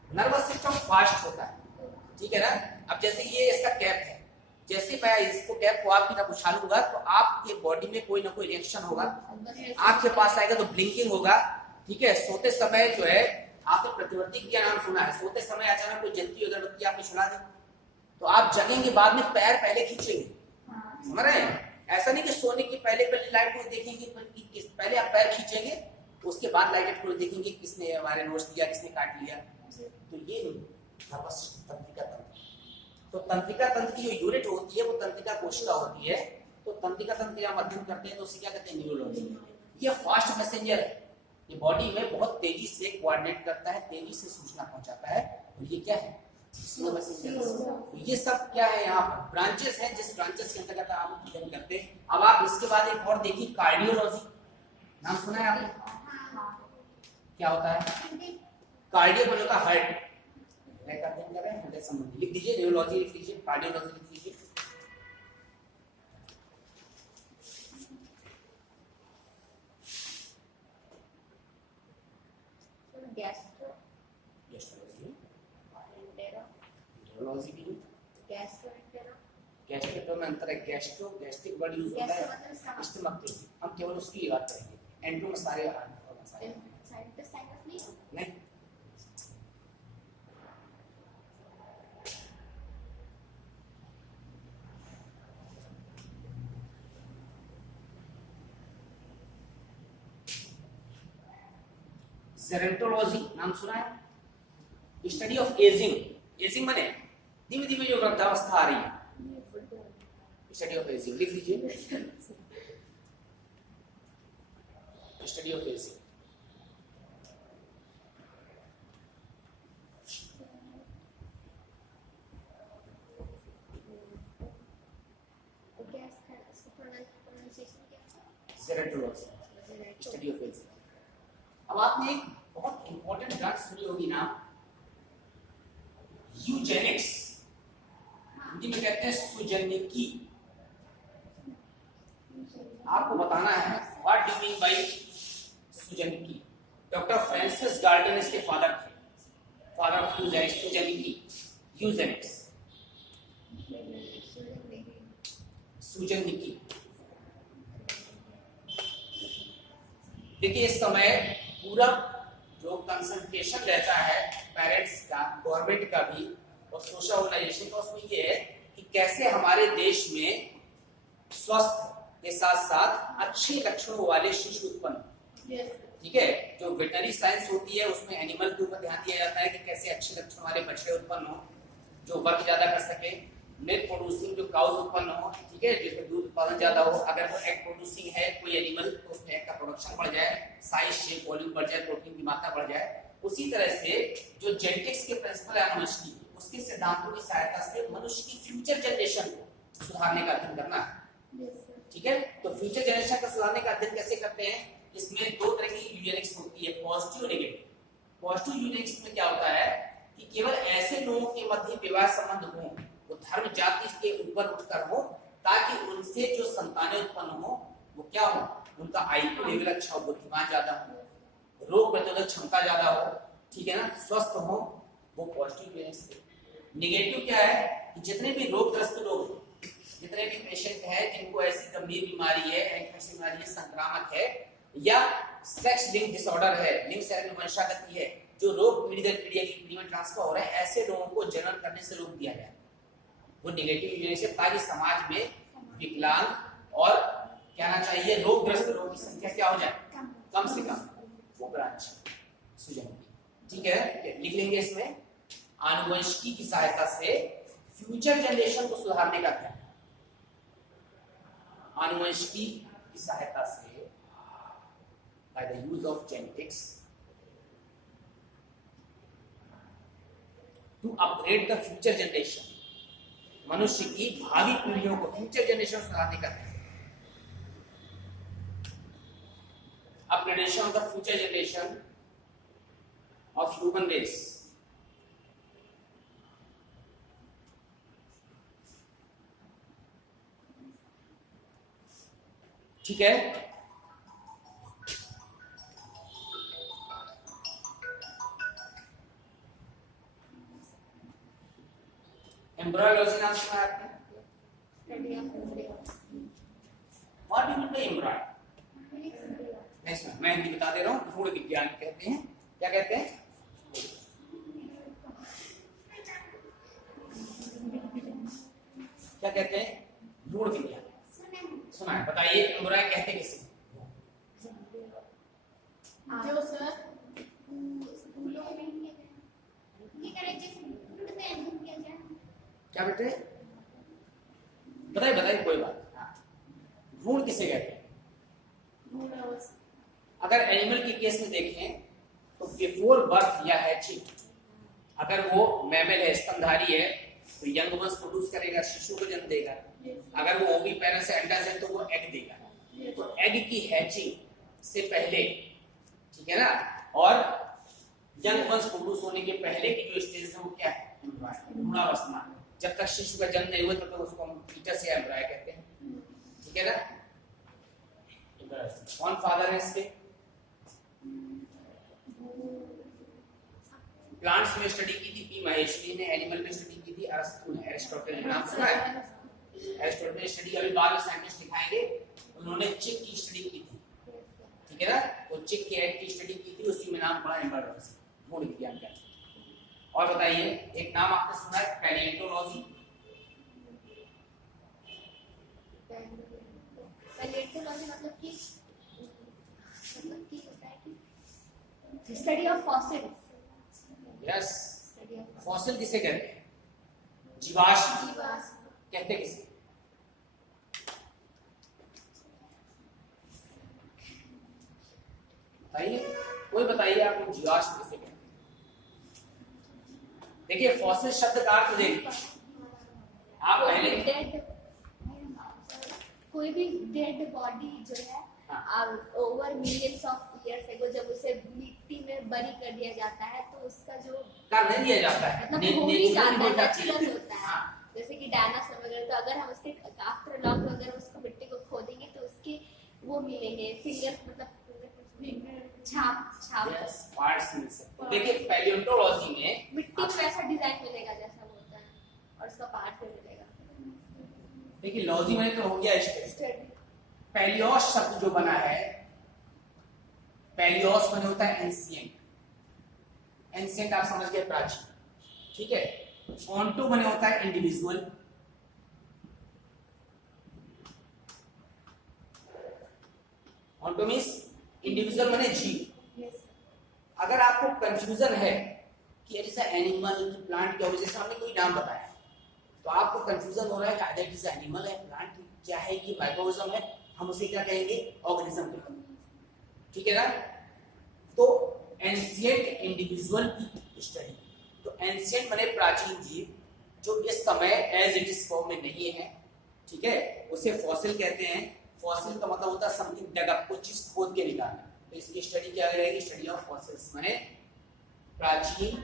नर्वस सिस्टम फास्ट होता है, ठीक है ना। अब जैसे ये इसका कैप है, जैसे मैं इसको कैप को आपकी तरफ उछालूंगा तो आपके बॉडी में कोई ना कोई रिएक्शन होगा, आपके पास आएगा तो ब्लिंकिंग होगा, ठीक है। सोते समय जो है, आपने प्रतिवर्ती क्रिया नाम सुना है, सोते समय अचानक कोई जलती अगरबत्ती आपने छुड़ा दी तो आप जगेंगे, बाद में पैर पहले खींचेंगे, समझ रहे हैं? ऐसा नहीं कि सोने के पहले लाइट को देखेंगे, पहले आप पैर खींचेंगे उसके बाद लाइट को देखेंगे किसने हमारे नोट्स दिया, किसने काट लिया। तो ये नर्वस सिस्टम तंत्रिका तंत्र। तो तंत्रिका तंत्र की जो यूनिट होती है वो तंत्रिका कोशिका होती है। तो तंत्रिका तंत्र का अध्ययन करते हैं तो उसे क्या कहते हैं? न्यूरोलॉजी। ये फास्ट मैसेंजर है, ये बॉडी में बहुत तेजी से कोऑर्डिनेट करता है, तेजी से सूचना पहुंचाता है। और ये क्या है? Slow messenger. ये सब क्या है? यहाँ पर ब्रांचेस हैं, जिस ब्रांचेस के अंतर्गत आप अध्ययन करते हैं। अब आप इसके बाद एक और देखिए, कार्डियोलॉजी नाम सुना है आपने? क्या होता है? कार्डियो बोले का हार्ट का अध्ययन कर रहे हैं, हृदय संबंधी। लिख दीजिए, न्यूरोलॉजी लिख लीजिए, कार्डियोलॉजी लिख लीजिए। गैस्ट्रो में अंतर है, गैस्ट्रो गैस्ट्रिक वर्ड यूज होता है, स्टमक के लिए हम केवल उसकी बात करेंगे। एंट्रो में सारे नहीं, जेरोंटोलॉजी नाम सुना है? Study of ageing. एजिंग माने धीमे धीमे जो वृद्धावस्था आ रही है, स्टडी ऑफ एजिंग लिख लीजिए, study of ageing. Gerontology, study of ageing. अब आपने एक बहुत इंपॉर्टेंट ब्रांच सुनी होगी ना, यूजेनिक्स, हिंदी में कहते हैं सुजनिकी। आपको बताना है व्हाट डू मीन बाय सुजनिकी। डॉक्टर फ्रांसिस गार्टन इसके फादर थे, फादर ऑफ यूजेनिक्स, सुजनिकी। देखिए इस समय पूरा जो कंसंट्रेशन रहता है पेरेंट्स का, गवर्नमेंट का भी और सोशल ऑर्गेनाइजेशन का, उसमें ये है कि कैसे हमारे देश में स्वस्थ के साथ साथ अच्छे लक्षणों वाले शिशु उत्पन्न। ठीक है, जो वेटनरी साइंस होती है उसमें एनिमल के ऊपर ध्यान दिया जाता है कि कैसे अच्छे लक्षणों वाले बछड़े उत्पन्न हो जो वर्क ज्यादा कर सके, मिल्क प्रोड्यूसिंग जो काउज उत्पन्न हो, ठीक है, जिसमें दूध उत्पादन ज्यादा हो। अगर वो एग प्रोड्यूसिंग है कोई एनिमल तो उसमें एग का प्रोडक्शन बढ़ जाए, साइज शेप वॉल्यूम बढ़ जाए, प्रोटीन की मात्रा बढ़ जाए। उसी तरह से जो जेनेटिक्स के प्रिंसिपल है अनुवंशिकी, उसके सिद्धांतों की सहायता से मनुष्य की फ्यूचर जनरेशन को सुधारने का अध्ययन करना है। ठीक है, तो फ्यूचर जनरेशन का सुधारने का अध्ययन कैसे करते हैं? इसमें दो तरह की यूजेनिक्स होती है, पॉजिटिव और नेगेटिव। पॉजिटिव यूजेनिक्स में क्या होता है कि केवल ऐसे लोगों के मध्य विवाह संबंध हो, वो धर्म जाति के ऊपर उठकर हो, ताकि उनसे जो संतानें उत्पन्न हो वो क्या हो, उनका आईक्यू लेवल अच्छा हो, बुद्धिमान ज्यादा हो, रोग प्रतिरोधक क्षमता ज्यादा हो, ठीक है ना, स्वस्थ हो, वो पॉजिटिव यूजेनिक्स। नेगेटिव क्या है कि जितने भी रोगग्रस्त लोग, जितने भी पेशेंट हैं जिनको ऐसी गंभीर बीमारी है, इन्फेक्शन बीमारी है, संक्रामक है या सेक्स लिंक डिसऑर्डर है, लिंग शरीर में वंशागति है, जो रोग पीढ़ी दर पीढ़ी की पीढ़ी में ट्रांसफर हो रहे हैं, ऐसे लोगों को जनन करने से रोक दिया जाए। वो नेगेटिव यूजेनिक्स है, ताकि समाज में विकलांग और क्या ना चाहिए रोगग्रस्त लोगों की संख्या क्या हो जाए, कम से कम। वो ब्रांच सुजनिकी। ठीक है, लिख लेंगे इसमें आनुवंशिकी की सहायता से फ्यूचर जनरेशन को सुधारने का क्या, आनुवंशिकी की सहायता से by the use of genetics to upgrade the future generation, मनुष्य की भावी पीढ़ियों को फ्यूचर जनरेशन सुधारने का है। Upgradation of the future generation of human race. ठीक है, एम्ब्रायोलॉजी नाम सुना है आपने? What do you mean by embryo? नहीं सुना, मैं हिंदी बता दे रहा हूँ। भ्रूण विज्ञान कहते हैं। क्या कहते हैं? क्या कहते हैं? भ्रूण विज्ञान सुना है, बताइए एम्ब्रायो कहते किसे? जो सर स्कूलों में ये करे जैसे उड़ते हैं घूम के जाए। क्या बेटे? बताइए बताइए, कोई बात। भ्रूण किसे कहते हैं? अगर एनिमल के केस में देखें तो बिफोर बर्थ या हैचिंग, अगर वो मैमल है, स्तनधारी है, तो यंग वंस प्रोड्यूस करेगा, शिशु को जन्म देगा। अगर वो ओविपेरस है, अंडा है, तो वो एग देगा। तो एग की हैचिंग से पहले, ठीक है ना, और यंग वंस प्रोड्यूस होने के पहले की जो स्टेज है वो क्या है? भ्रूणावस्था। जब तक शिशु का जन्म नहीं हुआ तब तक उसको हम फीटस या एम्ब्रायो कहते हैं। ठीक है ना? कौन फादर है इसके? प्लांट्स में स्टडी की थी पी महेश्वरी ने, एनिमल में स्टडी की थी अरस्तु ने। एरिस्टोटल ने नाम सुना है? एरिस्टोटल ने स्टडी, अभी बाद में साइंटिस्ट दिखाएंगे, उन्होंने चिक की स्टडी की थी। ठीक है ना, तो चिक के एग की स्टडी की थी, उसी में नाम पड़ा एम्ब्रायोलॉजी, भ्रूण विज्ञान का। और बताइए, एक नाम आपने सुना है पैलिएंटोलॉजी? पैलिएंटोलॉजी मतलब कि होता है कि study of fossils. Yes, fossil किसे कहते हैं? जीवाश्म। जीवाश्म कहते किसे? बताइए, कोई बताइए आपको जीवाश्म किसे कहते हैं? देखिए फॉसिल शब्द का अर्थ देखिए, आप पहले कोई भी डेड बॉडी जो है over millions of years ago जब उसे मिट्टी में बरी कर दिया जाता है तो उसका जो कर नहीं दिया जाता है, मतलब हो ही जाता है, होता नेचुरल होता है। जैसे कि डायनासोर वगैरह, तो अगर हम उसके आफ्टर लॉन्ग अगर उसको मिट्टी को खोदेंगे तो उसके वो मिलेंगे फिंगर, मतलब छाप छाप यस पार्ट्स मिल सकते हैं। देखिए पैलियोंटोलॉजी में मिट्टी में वैसा डिजाइन मिलेगा जैसा होता है और उसका पार्ट भी मिलेगा। देखिए लॉजी में तो हो गया स्टेज। स्टडी पैलियोस शब्द जो बना है, पैलियोस माने होता है एंशिएंट, एंशिएंट आप समझ गए प्राचीन, ठीक है। ऑन्टो माने होता है इंडिविजुअल, ऑन्टो मींस इंडिविजुअल माने जीव। यस अगर आपको कंफ्यूजन है कि इट इज एनिमल की प्लांट क्या, जैसे हमने कोई नाम बताया तो आपको कंफ्यूजन हो रहा है कि आइदर इट इज एनिमल है, प्लांट क्या है, ये माइक्रोऑर्गेनिज्म है, हम उसे क्या कहेंगे, ऑर्गेनिज्म कहेंगे, ठीक है ना। तो एंशिएंट इंडिविजुअल की स्टडी, तो एंशिएंट माने प्राचीन जीव जो इस समय एज इट इज फॉर्म में नहीं है, ठीक है, उसे फॉसिल कहते हैं। फॉसिल का मतलब होता है समथिंग डग अप, कुछ चीज खोद के निकालना। तो इसकी स्टडी क्या रहेगी, स्टडी ऑफ फॉसिल्स माने प्राचीन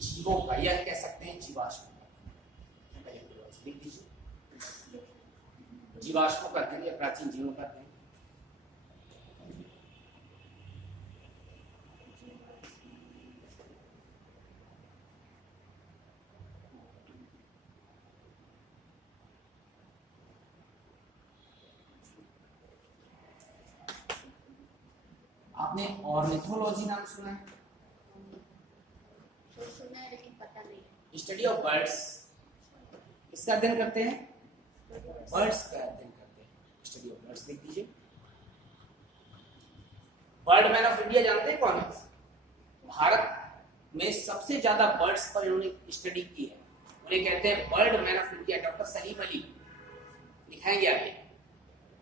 जीवों का, या कह सकते हैं जीवाश्म। लिख दीजिए, जीवाश्मों का अध्ययन या प्राचीन जीवों का अध्ययन। आपने ऑर्निथोलॉजी नाम सुना है? तो सुना है लेकिन पता नहीं है। स्टडी ऑफ बर्ड्स, इसका अध्ययन करते हैं, बर्ड्स का अध्ययन करते हैं, स्टडी ऑफ बर्ड्स। देख दीजिए, बर्ड मैन ऑफ इंडिया जानते हैं कौन है? भारत में सबसे ज्यादा बर्ड्स पर इन्होंने स्टडी की है, उन्हें कहते हैं bird man of India, doctor Salim Ali. दिखाएंगे आगे,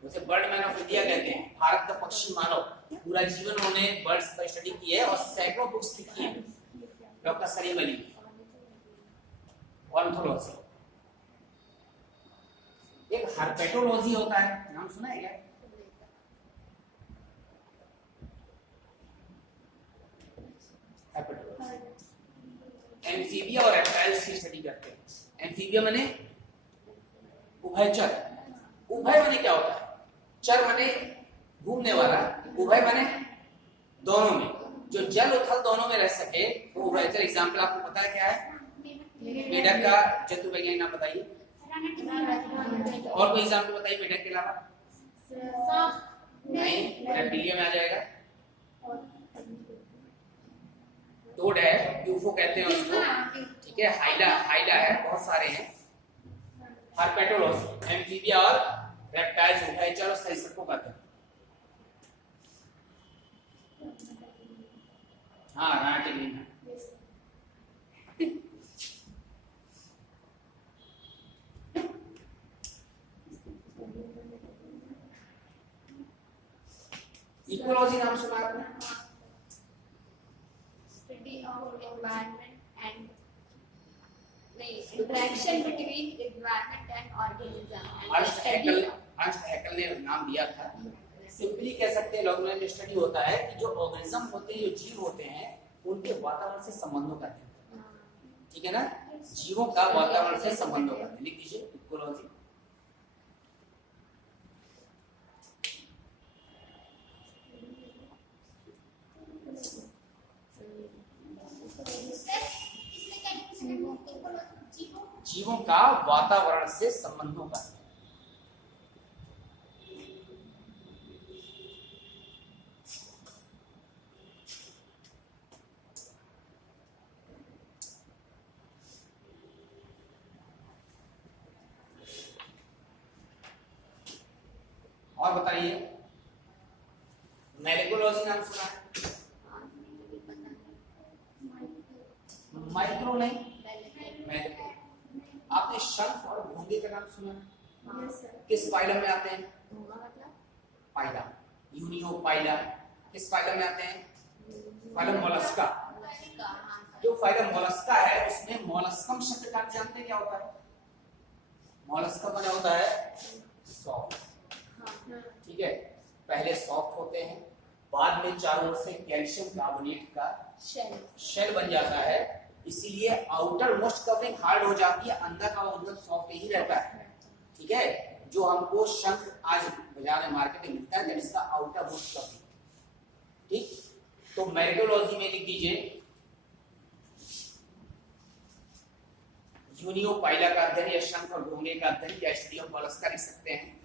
उसे बर्ड मैन ऑफ इंडिया कहते हैं। भारत का पक्षी मानव, पूरा जीवन उन्होंने बर्ड्स पर स्टडी की है और सैकड़ों बुक्स लिखी हैं डॉक्टर सलीम अली। ऑर्निथोलॉजी। एक हर्पेटोलॉजी होता है, नाम सुना है क्या? एम्फीबिया और रेप्टाइल्स की स्टडी करते हैं। एम्फीबिया माने उभयचर, उभय माने क्या होता है, चर माने घूमने वाला, उभय माने दोनों में, जो जल और थल दोनों में रह सके वो उभयचर। एग्जांपल आपको पता है क्या है? मेढक का जंतु वैज्ञानिक नाम बताइए, और कोई एग्जांपल बताइए मेढक के अलावा। नहीं, रेप्टिलिया में आ जाएगा। टोड है, यूफो कहते हैं उसको, ठीक है। हाइला, हाइला है, बहुत सारे हैं। हर्पेटोलॉजी, एम्फीबिया और रेप्टाइल्स, उभयचर और सरीसृपों का अध्ययन। हाँ, राणा टिग्रीना। इकोलॉजी नाम सुना आपने? स्टडी ऑफ एनवायरनमेंट एंड नहीं, interaction between environment and organism. Ernst Haeckel ने नाम दिया था। सिंपली कह सकते हैं लॉन्ग स्टडी होता है कि जो ऑर्गेनिज्म होते हैं, जो जीव होते हैं, उनके वातावरण से संबंधों का अध्ययन, ठीक है ना। जीवों का वातावरण से संबंधों का अध्ययन। लिख दीजिए इकोलॉजी। जीवों का वातावरण से संबंधों का अध्ययन। और बताइए, मैलिकोलॉजी नाम सुना है? माइक्रो नहीं, मैलिको। आपने शंख और घोंगे का नाम सुना है? किस फाइलम में आते हैं? पाइला, यूनियोपाइला। किस फाइलम में आते हैं? Phylum Mollusca. जो फाइलम मोलस्का है उसमें मोलस्कम शब्द का जानते हैं क्या होता है? मोलस्का बना होता है सॉफ्ट, ठीक है। पहले सॉफ्ट होते हैं, बाद में चारों ओर से कैल्शियम कार्बोनेट का शेल बन जाता है, इसीलिए आउटर मोस्ट कवरिंग हार्ड हो जाती है, अंदर का वो मतलब सॉफ्ट ही रहता है, ठीक है। जो हमको शंख आज बाजार में मार्केट में मिलता है, that is the outer most covering, ठीक। तो मेरिटोलॉजी में लिख दीजिए यूनियोपाइला का अध्ययन या शंख और घोंगे का अध्ययन या स्टडी ऑफ मोलस्का लिख सकते हैं।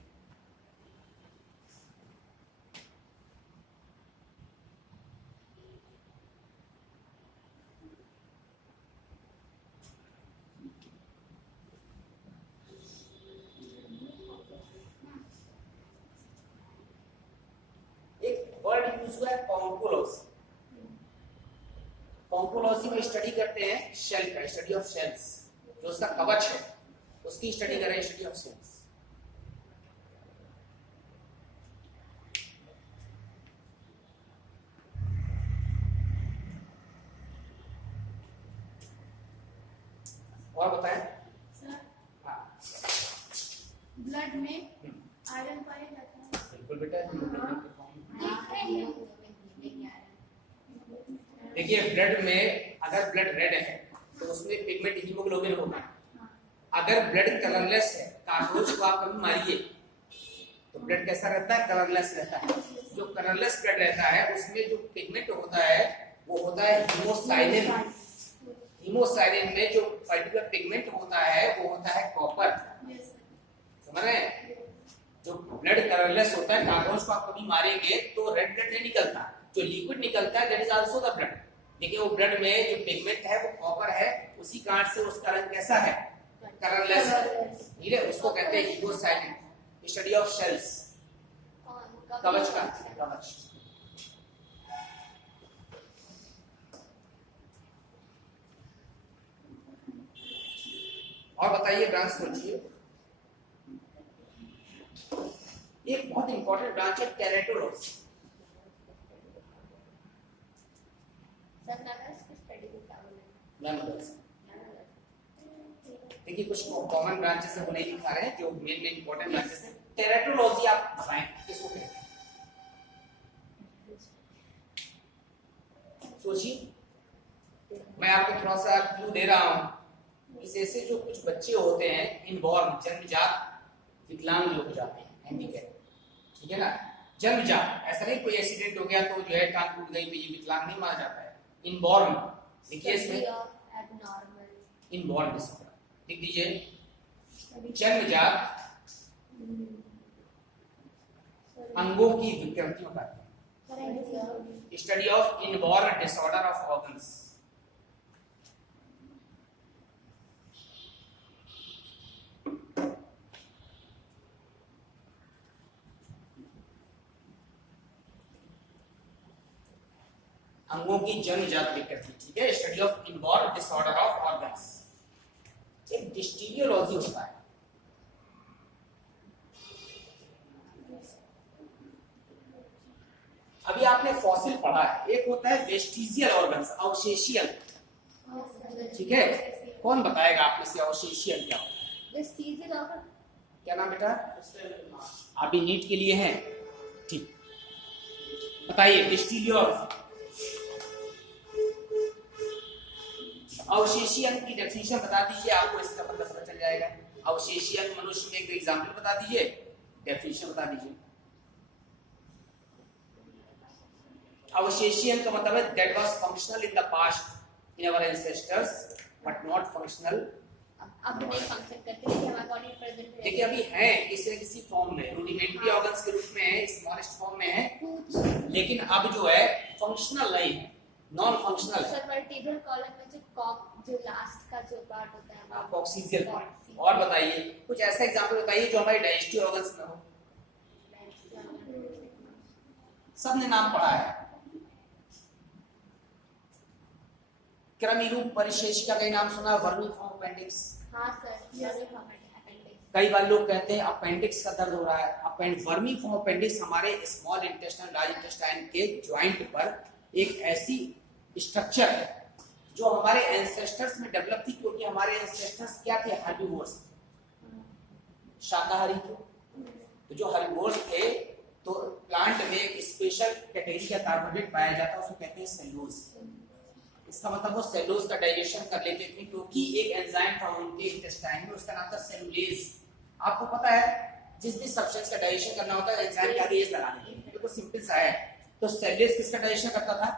एक वर्ड यूज हुआ है कॉन्कोलॉजी। कॉन्कोलॉजी में स्टडी करते हैं शेल का, स्टडी ऑफ शेल्स, जो उसका कवच है उसकी स्टडी करें, स्टडी ऑफ शेल्स। और बताएं। सर हाँ ब्लड में आयरन पाया जाता है। बिल्कुल बेटा, देख रहे हैं देखिए ब्लड में अगर ब्लड रेड है तो उसमें पिगमेंट हीमोग्लोबिन होगा। अगर ब्लड कलरलेस है, काकरोच को आप कभी मारिए तो ब्लड कैसा रहता है? कलरलेस रहता है। जो कलरलेस ब्लड रहता है उसमें जो पिगमेंट होता है वो होता है हीमोसाइनिन। हीमोसाइनिन में जो पर्टिकुलर पिगमेंट होता है वो होता है कॉपर। Yes sir. समझ रहे हैं? जो ब्लड कलरलेस होता है, काकरोच को आप कभी मारेंगे तो रेड ब्लड नहीं निकलता, जो लिक्विड निकलता है that is also the blood. देखिए वो ब्लड में जो पिगमेंट है वो कॉपर है, उसी कारण से उसका रंग कैसा है? कलरलेस है। ठीक है, उसको कहते हैं हीमोसाइनिन। स्टडी ऑफ शेल्स, कवच का कवच। और बताइए, ब्रांच सोचिए। एक बहुत इंपॉर्टेंट ब्रांच है केराटोलॉजी। देखिए कुछ कॉमन ब्रांचेस है वो नहीं दिखा रहे हैं, जो मेन इंपॉर्टेंट ब्रांचेस है। टेराटोलॉजी आप बताएं किसको कहते हैं? सोचिए, मैं आपको थोड़ा सा क्लू दे रहा हूं। इस ऐसे जो कुछ बच्चे होते हैं इनबॉर्न, जन्मजात विकलांग लोग जाते हैं, हैंडीकैप, ठीक है ना? जन्मजात, ऐसा नहीं कोई एक्सीडेंट हो गया तो जो है टांग टूट गई तो ये विकलांग नहीं माना जाता है। इनबॉर्न देखिए इसमें इनबॉर्न डिसऑर्डर लिख दीजिए। जन्मजात अंगों की विकृतियों का study of inborn disorder of organs. अंगों की जन्मजात विकृति, ठीक है, study of inborn disorder of organs. एक डिस्टीलियोलॉजी होता है। अभी आपने फॉसिल पढ़ा है, एक होता है वेस्टिजियल ऑर्गन्स, अवशेषीय, ठीक है? कौन बताएगा आप में से अवशेषीय क्या होता है? क्या नाम बेटा? आप भी नीट के लिए हैं, ठीक, बताइए डिस्टीलियोलॉजी। अवशेषीयन की डेफिनेशन बता दीजिए, आपको इसका मतलब पता चल जाएगा। अवशेषीयन मनुष्य में एक एग्जांपल बता दीजिए, डेफिनेशन बता दीजिए। अवशेषीयन का मतलब है that was functional in the past in our ancestors but not functional अब नहीं फंक्शन करते, लेकिन हमारा बॉडी प्रेजेंट है। देखिए अभी है किसी न किसी फॉर्म में, रूडिमेंट्री ऑर्गन्स के रूप में है, स्मॉलेस्ट फॉर्म में है, लेकिन अब जो है फंक्शनल नहीं है, नॉन फंक्शनल है। सर वर्टिब्रल कॉलम में जो लास्ट का जो पार्ट होता है कॉक्सियल पार्ट। और बताइए कुछ ऐसा एग्जांपल बताइए जो हमारे डाइजेस्टिव ऑर्गन्स में हो। सबने नाम पढ़ा है, क्रमिरूप परिशेषिका का नाम सुना, वर्मीफॉर्म अपेंडिक्स। हाँ सर, अपेंडिक्स। कई बार लोग कहते हैं अपेंडिक्स का दर्द हो रहा है। वर्मीफॉर्म अपेंडिक्स हमारे स्मॉल इंटेस्टाइन लार्ज इंटेस्टाइन के ज्वाइंट पर एक ऐसी स्ट्रक्चर है जो हमारे एंसेस्टर्स में डेवलप थी, क्योंकि हमारे एंसेस्टर्स क्या थे? हर्बीवोर्स, शाकाहारी थे। तो जो हर्बीवोर्स थे तो प्लांट में एक स्पेशल कैटेगरी का कार्बोहाइड्रेट पाया जाता है, उसको कहते हैं सेलुलोज। इसका मतलब वो सेलुलोज का डाइजेशन कर लेते थे, क्योंकि एक एंजाइम था उनके इंटेस्टाइन में, उसका नाम था सेलुलेज। आपको पता है जिस भी सब्सटेंस का डाइजेशन करना होता है एंजाइम का एज लगाने, बिल्कुल सिंपल सा है। तो सेलुलेज किसका डाइजेशन करता था?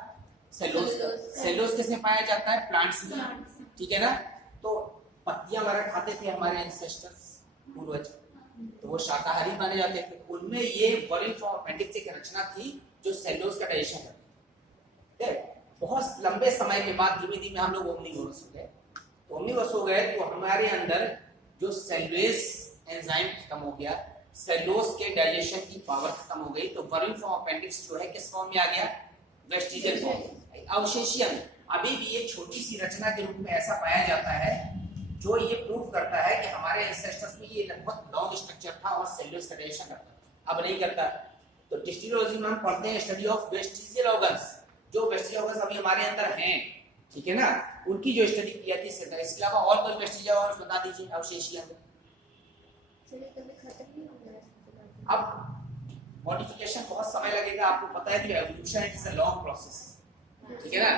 सेलोज। सेलुलोज। सेलोज किसमें पाया जाता है? प्लांट्स में, Plants। ठीक है ना। तो पत्तियां वगैरह खाते थे हमारे एंसेस्टर्स, पूर्वज, तो वो शाकाहारी माने जाते थे। उनमें ये वॉल्यूम अपेंडिक्स एक रचना थी जो सेलोज का डाइजेशन करती है। बहुत लंबे समय के बाद धीमे धीमे हम लोग ओमनिवोरस हो गए। ओमनिवोरस हो गए तो हमारे अंदर जो सेलुलोज एंजाइम खत्म हो गया, सेलुलोज के डाइजेशन की पावर खत्म हो गई, तो वॉल्यूम अपेंडिक्स जो है किस फॉर्म में आ गया? वेस्टिजियल फॉर्म, अवशेषीय में। अभी भी एक छोटी सी रचना के रूप में ऐसा पाया जाता है जो ये प्रूव करता है कि हमारे एंसेस्टर्स में ये लगभग लॉन्ग स्ट्रक्चर था और सेलुलोज का डाइजेशन करता था, अब नहीं करता। तो डिस्टिलॉजी में हम पढ़ते हैं स्टडी ऑफ वेस्टिजियल ऑर्गन्स, जो वेस्टिजियल ऑर्गन्स अभी हमारे अंदर हैं, ठीक है ना, उनकी जो स्टडी की जाती है। इसके अलावा और कोई वेस्टिजियल ऑर्गन्स बता दीजिए अवशेषीय में। चलिए कभी खत्म नहीं हो गया। अब मॉडिफिकेशन बहुत समय लगेगा, आपको पता है कि evolution is a long process, ठीक है ना।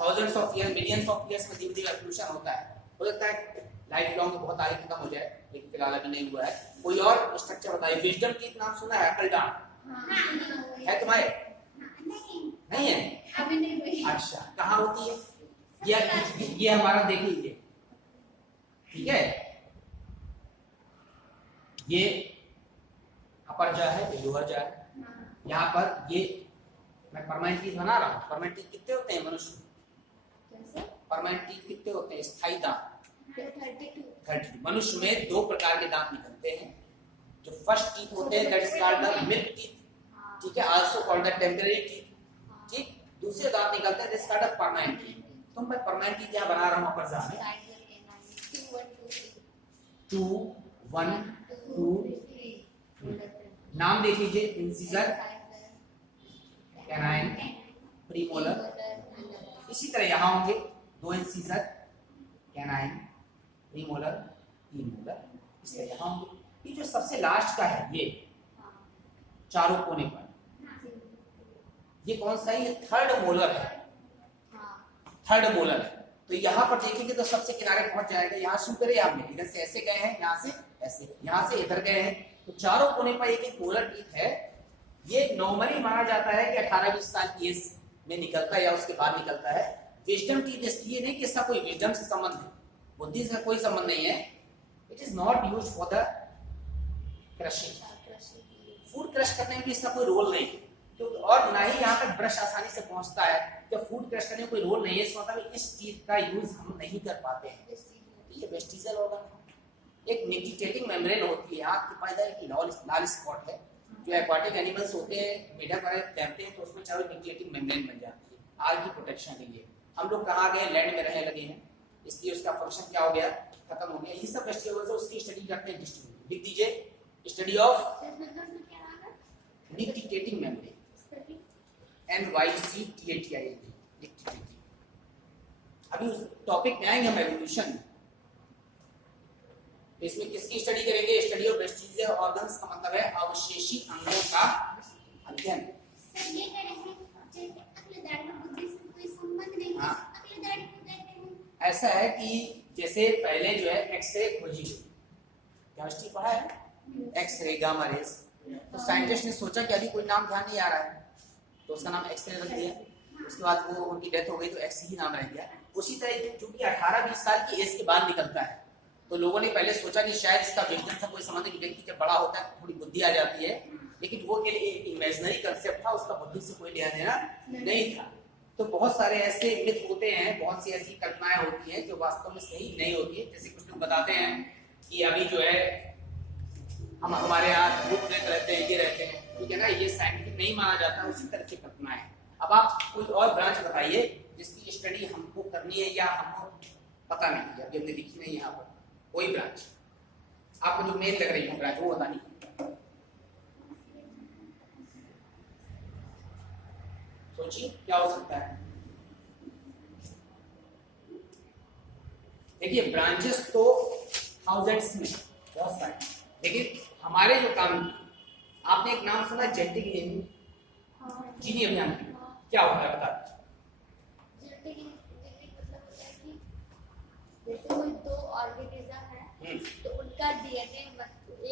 Thousands of year, millions of years में धीरे धीरे एवोल्यूशन होता है। हो सकता है लाइफ लॉन्ग बहुत आगे खत्म हो जाए, लेकिन फिलहाल अभी नहीं हुआ है। कोई और स्ट्रक्चर बताइए। विजडम की नाम सुना है? अकलदान है तुम्हारे? नहीं है? अभी नहीं हुई। अच्छा, कहाँ होती है? ये हमारा देख लीजिए, ठीक है, ये अपर जा है, ये लोअर जा है। यहाँ पर ये मैं परमानेंट टीथ बना रहा हूँ। परमानेंट टीथ कितने होते हैं मनुष्य में? कैसे? परमानेंट टीथ कितने होते हैं? स्थायी दांत 32। 30। मनुष्य में 2 प्रकार के दांत निकलते हैं। जो फर्स्ट टीथ होते हैं that is called the milk teeth, ठीक है, also called the temporary teeth, ठीक। दूसरे दांत निकलते हैं that is called the permanent teeth. तो मैं परमानेंट टीथ यहाँ बना रहा हूँ अपर जान में। 2 1 2 नाम देख लीजिए। Incisor, canine, premolar. इसी तरह यहाँ होंगे 2 इंसिजर, कैनाइन, प्रीमोलर, 3 मोलर, इस तरह यहाँ होंगे। ये जो सबसे लास्ट का है ये चारों कोने पर, ये कौन सा है? ये थर्ड मोलर है, थर्ड मोलर है। तो यहाँ पर देखेंगे तो सबसे किनारे पहुंच जाएगा। यहाँ शुरू करे आपने, इधर से ऐसे गए हैं, यहाँ से ऐसे, यहाँ से इधर गए हैं, तो चारों कोने पर एक एक मोलर टीथ है। ये नॉर्मली माना जाता है कि 18-20 साल की एज में निकलता है या उसके बाद निकलता है। विजडम टीथ इसलिए नहीं कि इसका कोई विजडम से संबंध है, बुद्धि से कोई संबंध नहीं है। It is not used for the crushing, food crush करने में भी इसका कोई रोल नहीं है। तो और ना ही यहाँ तक ब्रश आसानी से पहुंचता है, जब फूड क्रश करने में कोई रोल नहीं है, इसका मतलब इस टीथ का यूज हम नहीं कर पाते हैं। ये वेस्टिजियल ऑर्गन है। एक निक्टिटेटिंग मेम्ब्रेन होती है, यहाँ की पैदा एक लाल स्पॉट है। जो एक्वाटिक एनिमल्स होते हैं, मेढक वगैरह तैरते हैं, तो उसमें चारों निक्टिटेटिंग मेम्ब्रेन बन जाती है आग की प्रोटेक्शन के लिए। हम लोग कहाँ गए? लैंड में रहने लगे हैं, इसलिए उसका फंक्शन क्या हो गया? खत्म हो गया। ये सब वेस्टिजियल है, उसकी स्टडी करते हैं डिस्ट्रीब्यूट। लिख दीजिए study of nictitating membrane, NYCTATING, nictitating. अभी उस टॉपिक में आएंगे हम एवोल्यूशन। इसमें किसकी स्टडी करेंगे? स्टडी ऑफ वेस्टिजियल ऑर्गन्स का मतलब है अवशेषी अंगों का अध्ययन। सर ये कह रहे हैं जैसे अक्लदार्ड में बुद्धि से कोई संबंध नहीं है, हाँ। अक्लदार्ड को कहते हैं। ऐसा है कि जैसे पहले जो है एक्सरे खोजी गई, केमिस्ट्री पढ़ा है, एक्सरे, गामा रेज। तो साइंटिस्ट ने सोचा कि अभी कोई नाम ध्यान नहीं आ रहा है, तो उसका नाम एक्सरे रख दिया। उसके बाद वो उनकी डेथ हो गई तो एक्स ही नाम रह गया। उसी तरह चूंकि 18-20 साल की एज के बाद निकलता है, तो लोगों ने पहले सोचा कि शायद इसका विजडम से कोई संबंध है, कि व्यक्ति जब बड़ा होता है तो थोड़ी बुद्धि आ जाती है, लेकिन वो एक इमेजिनरी कंसेप्ट था, उसका बुद्धि से कोई लेना देना नहीं था। तो बहुत सारे ऐसे मिथ होते हैं, बहुत सी ऐसी कल्पनाएं होती हैं जो वास्तव में सही नहीं होती है। जैसे कुछ लोग बताते हैं कि अभी जो है हम हमारे यहाँ भूत प्रेत रहते हैं, ये रहते हैं, ठीक है ना, ये साइंटिफिक नहीं माना जाता, उसी तरह की कल्पना है। अब आप कोई और ब्रांच बताइए जिसकी स्टडी हमको करनी है या हमको पता नहीं है, अभी हमने लिखी नहीं यहाँ पर कोई ब्रांच। आपको जो मेन लग रही है ब्रांच वो बतानी। सोचिए क्या हो सकता है। देखिए ब्रांचेस तो थाउजेंड्स में बहुत सारे, लेकिन हमारे जो काम, आपने एक नाम सुना जेनेटिक इंजीनियरिंग, जीनी अभियान, क्या होता है बता। जेनेटिक इंजीनियरिंग मतलब होता है कि जैसे कोई 2 ऑर्गेनिज्म है तो उनका का डीएनए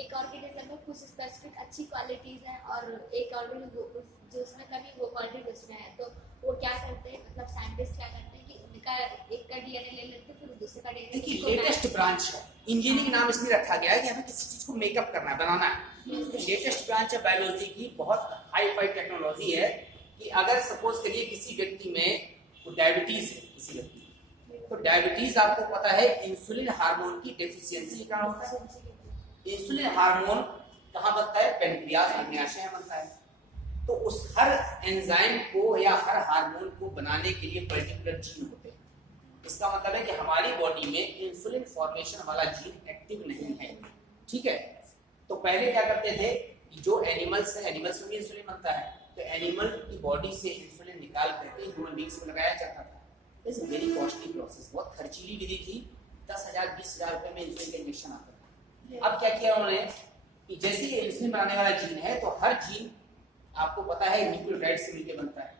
एक ऑर्गेनिज्म में कुछ स्पेसिफिक अच्छी क्वालिटीज हैं और एक ऑर्गेनिज्म जो उसमें कमी वो क्वालिटीज उसमें है, तो वो क्या करते हैं, मतलब साइंटिस्ट क्या करते हैं कि उनका एक का डीएनए ले लेते हैं फिर दूसरे का डीएनए देखिए लेटेस्ट ब्रांच है, इंजीनियरिंग नाम इसमें रखा गया है कि हमें किसी चीज को मेकअप करना है, बनाना है। तो लेटेस्ट ब्रांच है बायोलॉजी की, बहुत हाई फाई टेक्नोलॉजी है कि अगर सपोज करिए किसी व्यक्ति में डायबिटीज है, किसी व्यक्ति में, तो डायबिटीज आपको पता है इंसुलिन हार्मोन की डेफिशिएंसी का होता है। इंसुलिन हार्मोन कहाँ बनता है, पेनक्रियास अग्न्याशय में बनता है। तो उस हर एंजाइम को या हर हार्मोन को बनाने के लिए पर्टिकुलर जीन होते हैं। इसका मतलब है कि हमारी बॉडी में इंसुलिन फॉर्मेशन वाला जीन एक्टिव नहीं है, ठीक है। तो पहले क्या करते थे कि जो एनिमल्स है, एनिमल्स में भी इंसुलिन बनता है, तो एनिमल की बॉडी से इंसुलिन निकाल करके ह्यूमन बींग्स को लगाया जाता था। इट्स वेरी कॉस्टली प्रोसेस, बहुत खर्चीली विधि थी। 10,000 20,000 रुपए में इंसुलिन का इंजेक्शन आता था। अब क्या किया उन्होंने कि जैसे ये इंसुलिन बनाने वाला जीन है, तो हर जीन आपको पता है न्यूक्लियोटाइड से मिलकर बनता है।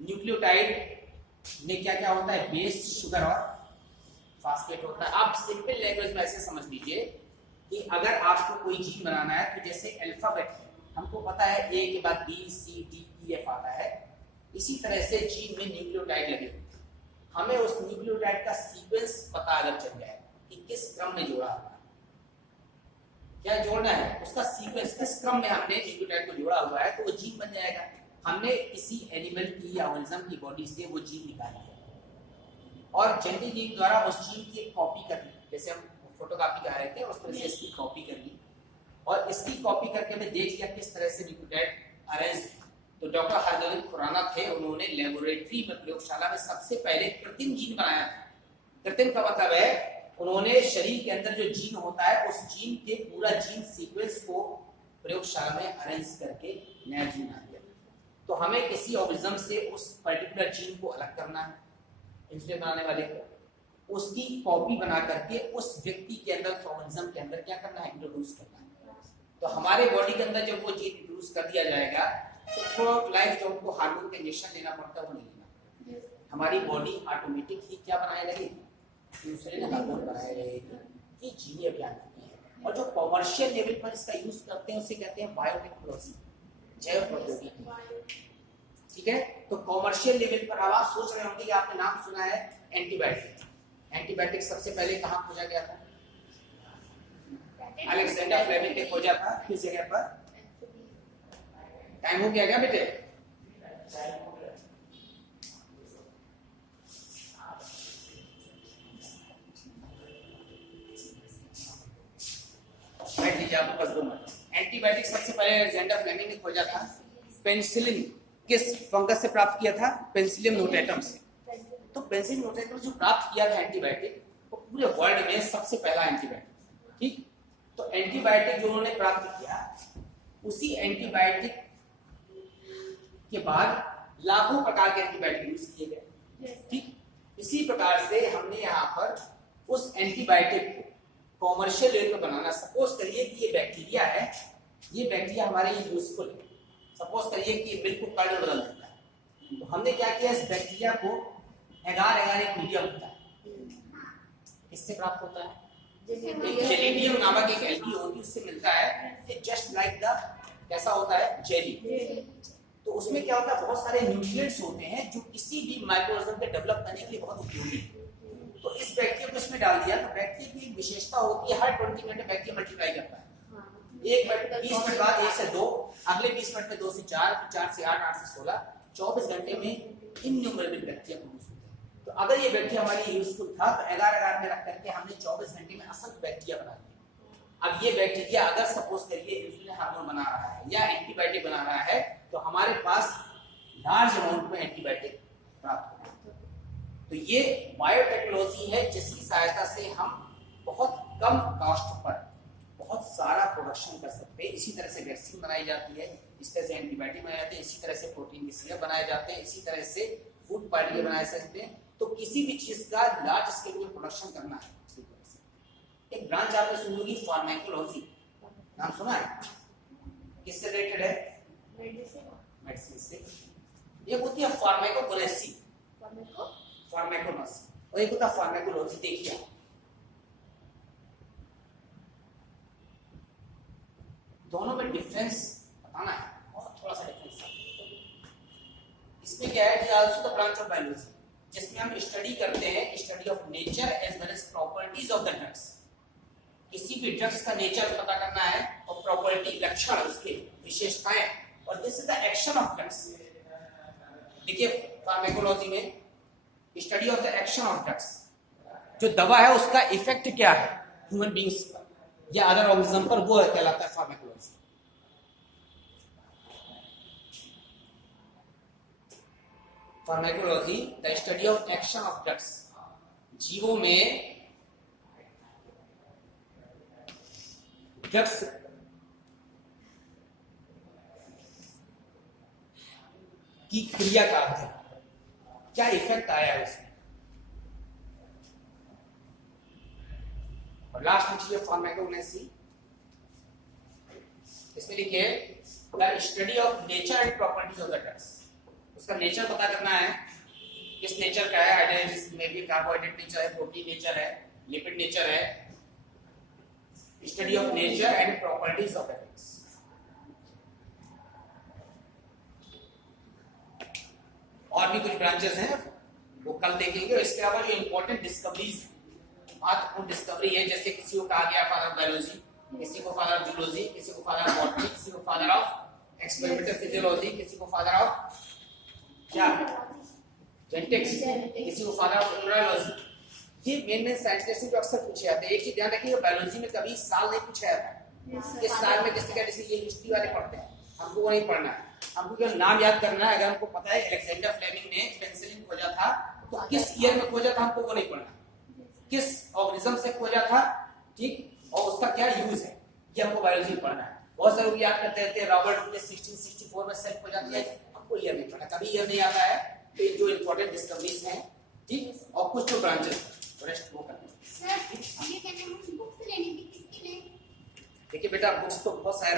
न्यूक्लियोटाइड में क्या क्या होता है, बेस, शुगर और फास्फेट होता है। आप सिंपल लैंग्वेज में ऐसे समझ लीजिए कि अगर आपको कोई जीन बनाना है, तो जैसे अल्फाबेट है, हमको पता है ए के बाद B C D E F आता है, इसी तरह से जीन में न्यूक्लियोटाइड लगे होते हैं। हमें उस न्यूक्लियोटाइड का सीक्वेंस पता अगर चल जाए कि किस क्रम में जोड़ा हुआ है, क्या जोड़ना है, उसका सीक्वेंस किस क्रम में हमने न्यूक्लियोटाइड को जोड़ा हुआ है, तो वो जीन बन जाएगा। हमने किसी एनिमल की या ऑर्गेनिज्म की बॉडी से वो जीन निकाली है और जेनेटिक द्वारा उस जीन की एक कॉपी कर ली, जैसे हम फोटोकॉपी कर रहे थे उस तरह से इसकी कॉपी कर ली और इसकी कॉपी करके हमें देख लिया किस तरह से न्यूक्लियोटाइड अरेंज। तो डॉक्टर हरगोविंद खुराना थे, उन्होंने लेबोरेटरी में, प्रयोगशाला में सबसे पहले कृत्रिम जीन बनाया था। कृत्रिम का मतलब है उन्होंने शरीर के अंदर जो जीन होता है उस जीन के पूरा जीन सीक्वेंस को प्रयोगशाला में अरेंज करके नया जीन आ गया। तो हमें किसी ऑर्गेनिज्म से उस पर्टिकुलर जीन को अलग करना है, इंसुलिन बनाने वाले को, उसकी कॉपी बना करके उस व्यक्ति के अंदर, ऑर्गेनिज्म के अंदर क्या करना है, इंट्रोड्यूस करना है। तो हमारे बॉडी के अंदर जब वो जीन इंट्रोड्यूस कर दिया जाएगा, तो थ्रू लाइफ जो हमको हार्मोन का इंजेक्शन लेना पड़ता है वो नहीं लेना, हमारी बॉडी ऑटोमेटिक ही क्या बनाए लगेगी, इंसुलिन हार्मोन बनाए रहेगी। ये जीन अभियान है। और जो कॉमर्शियल लेवल पर इसका यूज करते हैं उसे कहते हैं बायोटेक्नोलॉजी, जैव प्रौद्योगिकी, ठीक है। तो कॉमर्शियल लेवल पर अब आप सोच रहे होंगे कि आपने नाम सुना है एंटीबायोटिक। एंटीबायोटिक सबसे पहले कहाँ खोजा गया था, अलेक्जेंडर फ्लेमिंग ने खोजा था, किस जगह पर। टाइम हो गया क्या बेटे, बैठ लीजिए, आपको बस 2 मिनट। एंटीबायोटिक सबसे पहले अलेक्जेंडर फ्लेमिंग ने खोजा था। पेनिसिलिन किस फंगस से प्राप्त किया था, पेनिसिलियम नोटेटम से। तो पेनिसिलियम नोटेटम जो प्राप्त किया था एंटीबायोटिक, वो पूरे वर्ल्ड में सबसे पहला एंटीबायोटिक, ठीक। तो एंटीबायोटिक जो उन्होंने प्राप्त किया, उसी एंटीबायोटिक के बाद लाखों प्रकार के एंटीबायोटिक यूज किए गए, ठीक। इसी प्रकार से हमने यहाँ पर उस एंटीबायोटिक को कॉमर्शियल लेवल पर बनाना। सपोज करिए कि ये बैक्टीरिया है, ये बैक्टीरिया हमारे लिए यूजफुल है। सपोज करिए कि मिल्क को कलर बदल देता है, तो हमने क्या किया, इस बैक्टीरिया को एगार एक मीडियम होता है, किससे प्राप्त होता है, एक जेलिडियम नामक एक एल्गी होती है, उससे मिलता है। जस्ट लाइक द कैसा होता है, जेली। तो उसमें क्या होता है, बहुत सारे न्यूट्रिएंट्स होते हैं जो किसी भी माइक्रोऑर्गेनिज्म के डेवलप करने के लिए बहुत उपयोगी है। तो इस बैक्टीरिया को इसमें डाल दिया, तो बैक्टीरिया की एक विशेषता होती है, हर 20 मिनट में बैक्टीरिया मल्टीप्लाई करता है। एक मिनट 20 मिनट बाद 1 से 2, अगले 20 मिनट में 2 से 4, फिर 4 से 8, 8 से 16, 24 घंटे में इन्यूमरेबल बैक्टीरिया प्रोड्यूस होते हैं। तो अगर ये बैक्टीरिया हमारे लिए यूजफुल था, तो एगार में रख करके हमने 24 घंटे में असंख्य बैक्टीरिया बना दिया। अब ये बैक्टीरिया अगर सपोज करिए इंसुलिन हार्मोन बना रहा है या एंटीबायोटिक बना रहा है, तो हमारे पास लार्ज अमाउंट में एंटीबायोटिक प्राप्त होगा। तो ये बायोटेक्नोलॉजी है जिसकी सहायता से हम बहुत कम कॉस्ट पर बहुत सारा प्रोडक्शन कर सकते हैं। इसी तरह से वैक्सीन बनाई जाती है, इस तरह से एंटीबायोटिक बनाए जाते हैं, इसी तरह से प्रोटीन के सिरप बनाए जाते हैं, इसी तरह से फूड पार्टिकल बनाए सकते हैं। तो किसी भी चीज का लार्ज स्केल में प्रोडक्शन करना है, इसी तरह से। एक ब्रांच आपने सुनी होगी फार्माकोलॉजी, नाम सुना है, किससे रिलेटेड है, मेडिसिन से। एक होती है फार्माकोलॉजी, फार्माकोलॉजी, और एक होता है फार्माकोलॉजी। देखिए दोनों में डिफरेंस बताना है और थोड़ा सा डिफरेंस है। इसमें क्या है, also the branch of biology, जिसमें हम स्टडी करते हैं, study of nature as well as properties of the drugs. किसी भी ड्रग्स का नेचर पता करना है और प्रॉपर्टी, लक्षण, उसके विशेषताएं, और this is the action of drugs. देखिए फार्माकोलॉजी में study of the action of drugs, जो दवा है उसका इफेक्ट क्या है ह्यूमन बींग्स पर या अदर ऑर्गेनिज्म पर, वो कहलाता है pharmacology. Pharmacology the study of action of drugs, जीवों में ड्रग्स की क्रिया का अध्ययन, क्या इफेक्ट आया है उसमें। और लास्ट चीज है फार्माकोग्नोसी, इसमें लिखिए the study of nature and properties of the drugs. उसका नेचर पता करना है, किस नेचर का है, हाइड्रोजन में भी कार्बोहाइड्रेट नेचर है, प्रोटीन नेचर है, लिपिड नेचर है। Study of nature and properties of the drugs. और भी कुछ ब्रांचेस हैं वो कल देखेंगे। इसके अलावा जो इंपॉर्टेंट डिस्कवरीज, महत्वपूर्ण डिस्कवरी है, जैसे किसी को कहा गया फादर ऑफ बायोलॉजी, किसी को फादर ऑफ जूलॉजी, किसी को फादर ऑफ बॉटनी, किसी को फादर ऑफ एक्सपेरिमेंटल फिजियोलॉजी, किसी को फादर ऑफ क्या जेनेटिक्स, किसी को फादर ऑफ इम्यूनोलॉजी। ये मेन साइंटिस्ट जो अक्सर पूछे जाते हैं। एक चीज ध्यान रखिए, बायोलॉजी में कभी साल नहीं पूछा जाता है। किस साल में किसी का, जैसे ये हिस्ट्री वाले पढ़ते हैं, हमको वो नहीं पढ़ना है, हमको केवल नाम याद करना है। अगर हमको पता है अलेक्जेंडर फ्लेमिंग ने पेनिसिलिन खोजा था, तो किस ईयर में खोजा था हमको वो नहीं पढ़ना, किस ऑर्गेनिज्म से खोजा था, ठीक, और उसका क्या यूज है, ये हमको बायोलॉजी पढ़ना है। बहुत सारे लोग याद करते रहते हैं रॉबर्ट हुक ने 1664 में सेल खोजा था, हमको ईयर नहीं पढ़ना, कभी ईयर नहीं आता है। तो जो इंपॉर्टेंट डिस्कवरीज हैं, ठीक, और कुछ जो ब्रांचेस, रेस्ट वो करते हैं। सर ये कहना है बुक्स लेने की किसकी लें? देखिए बेटा, बुक्स तो बहुत सारे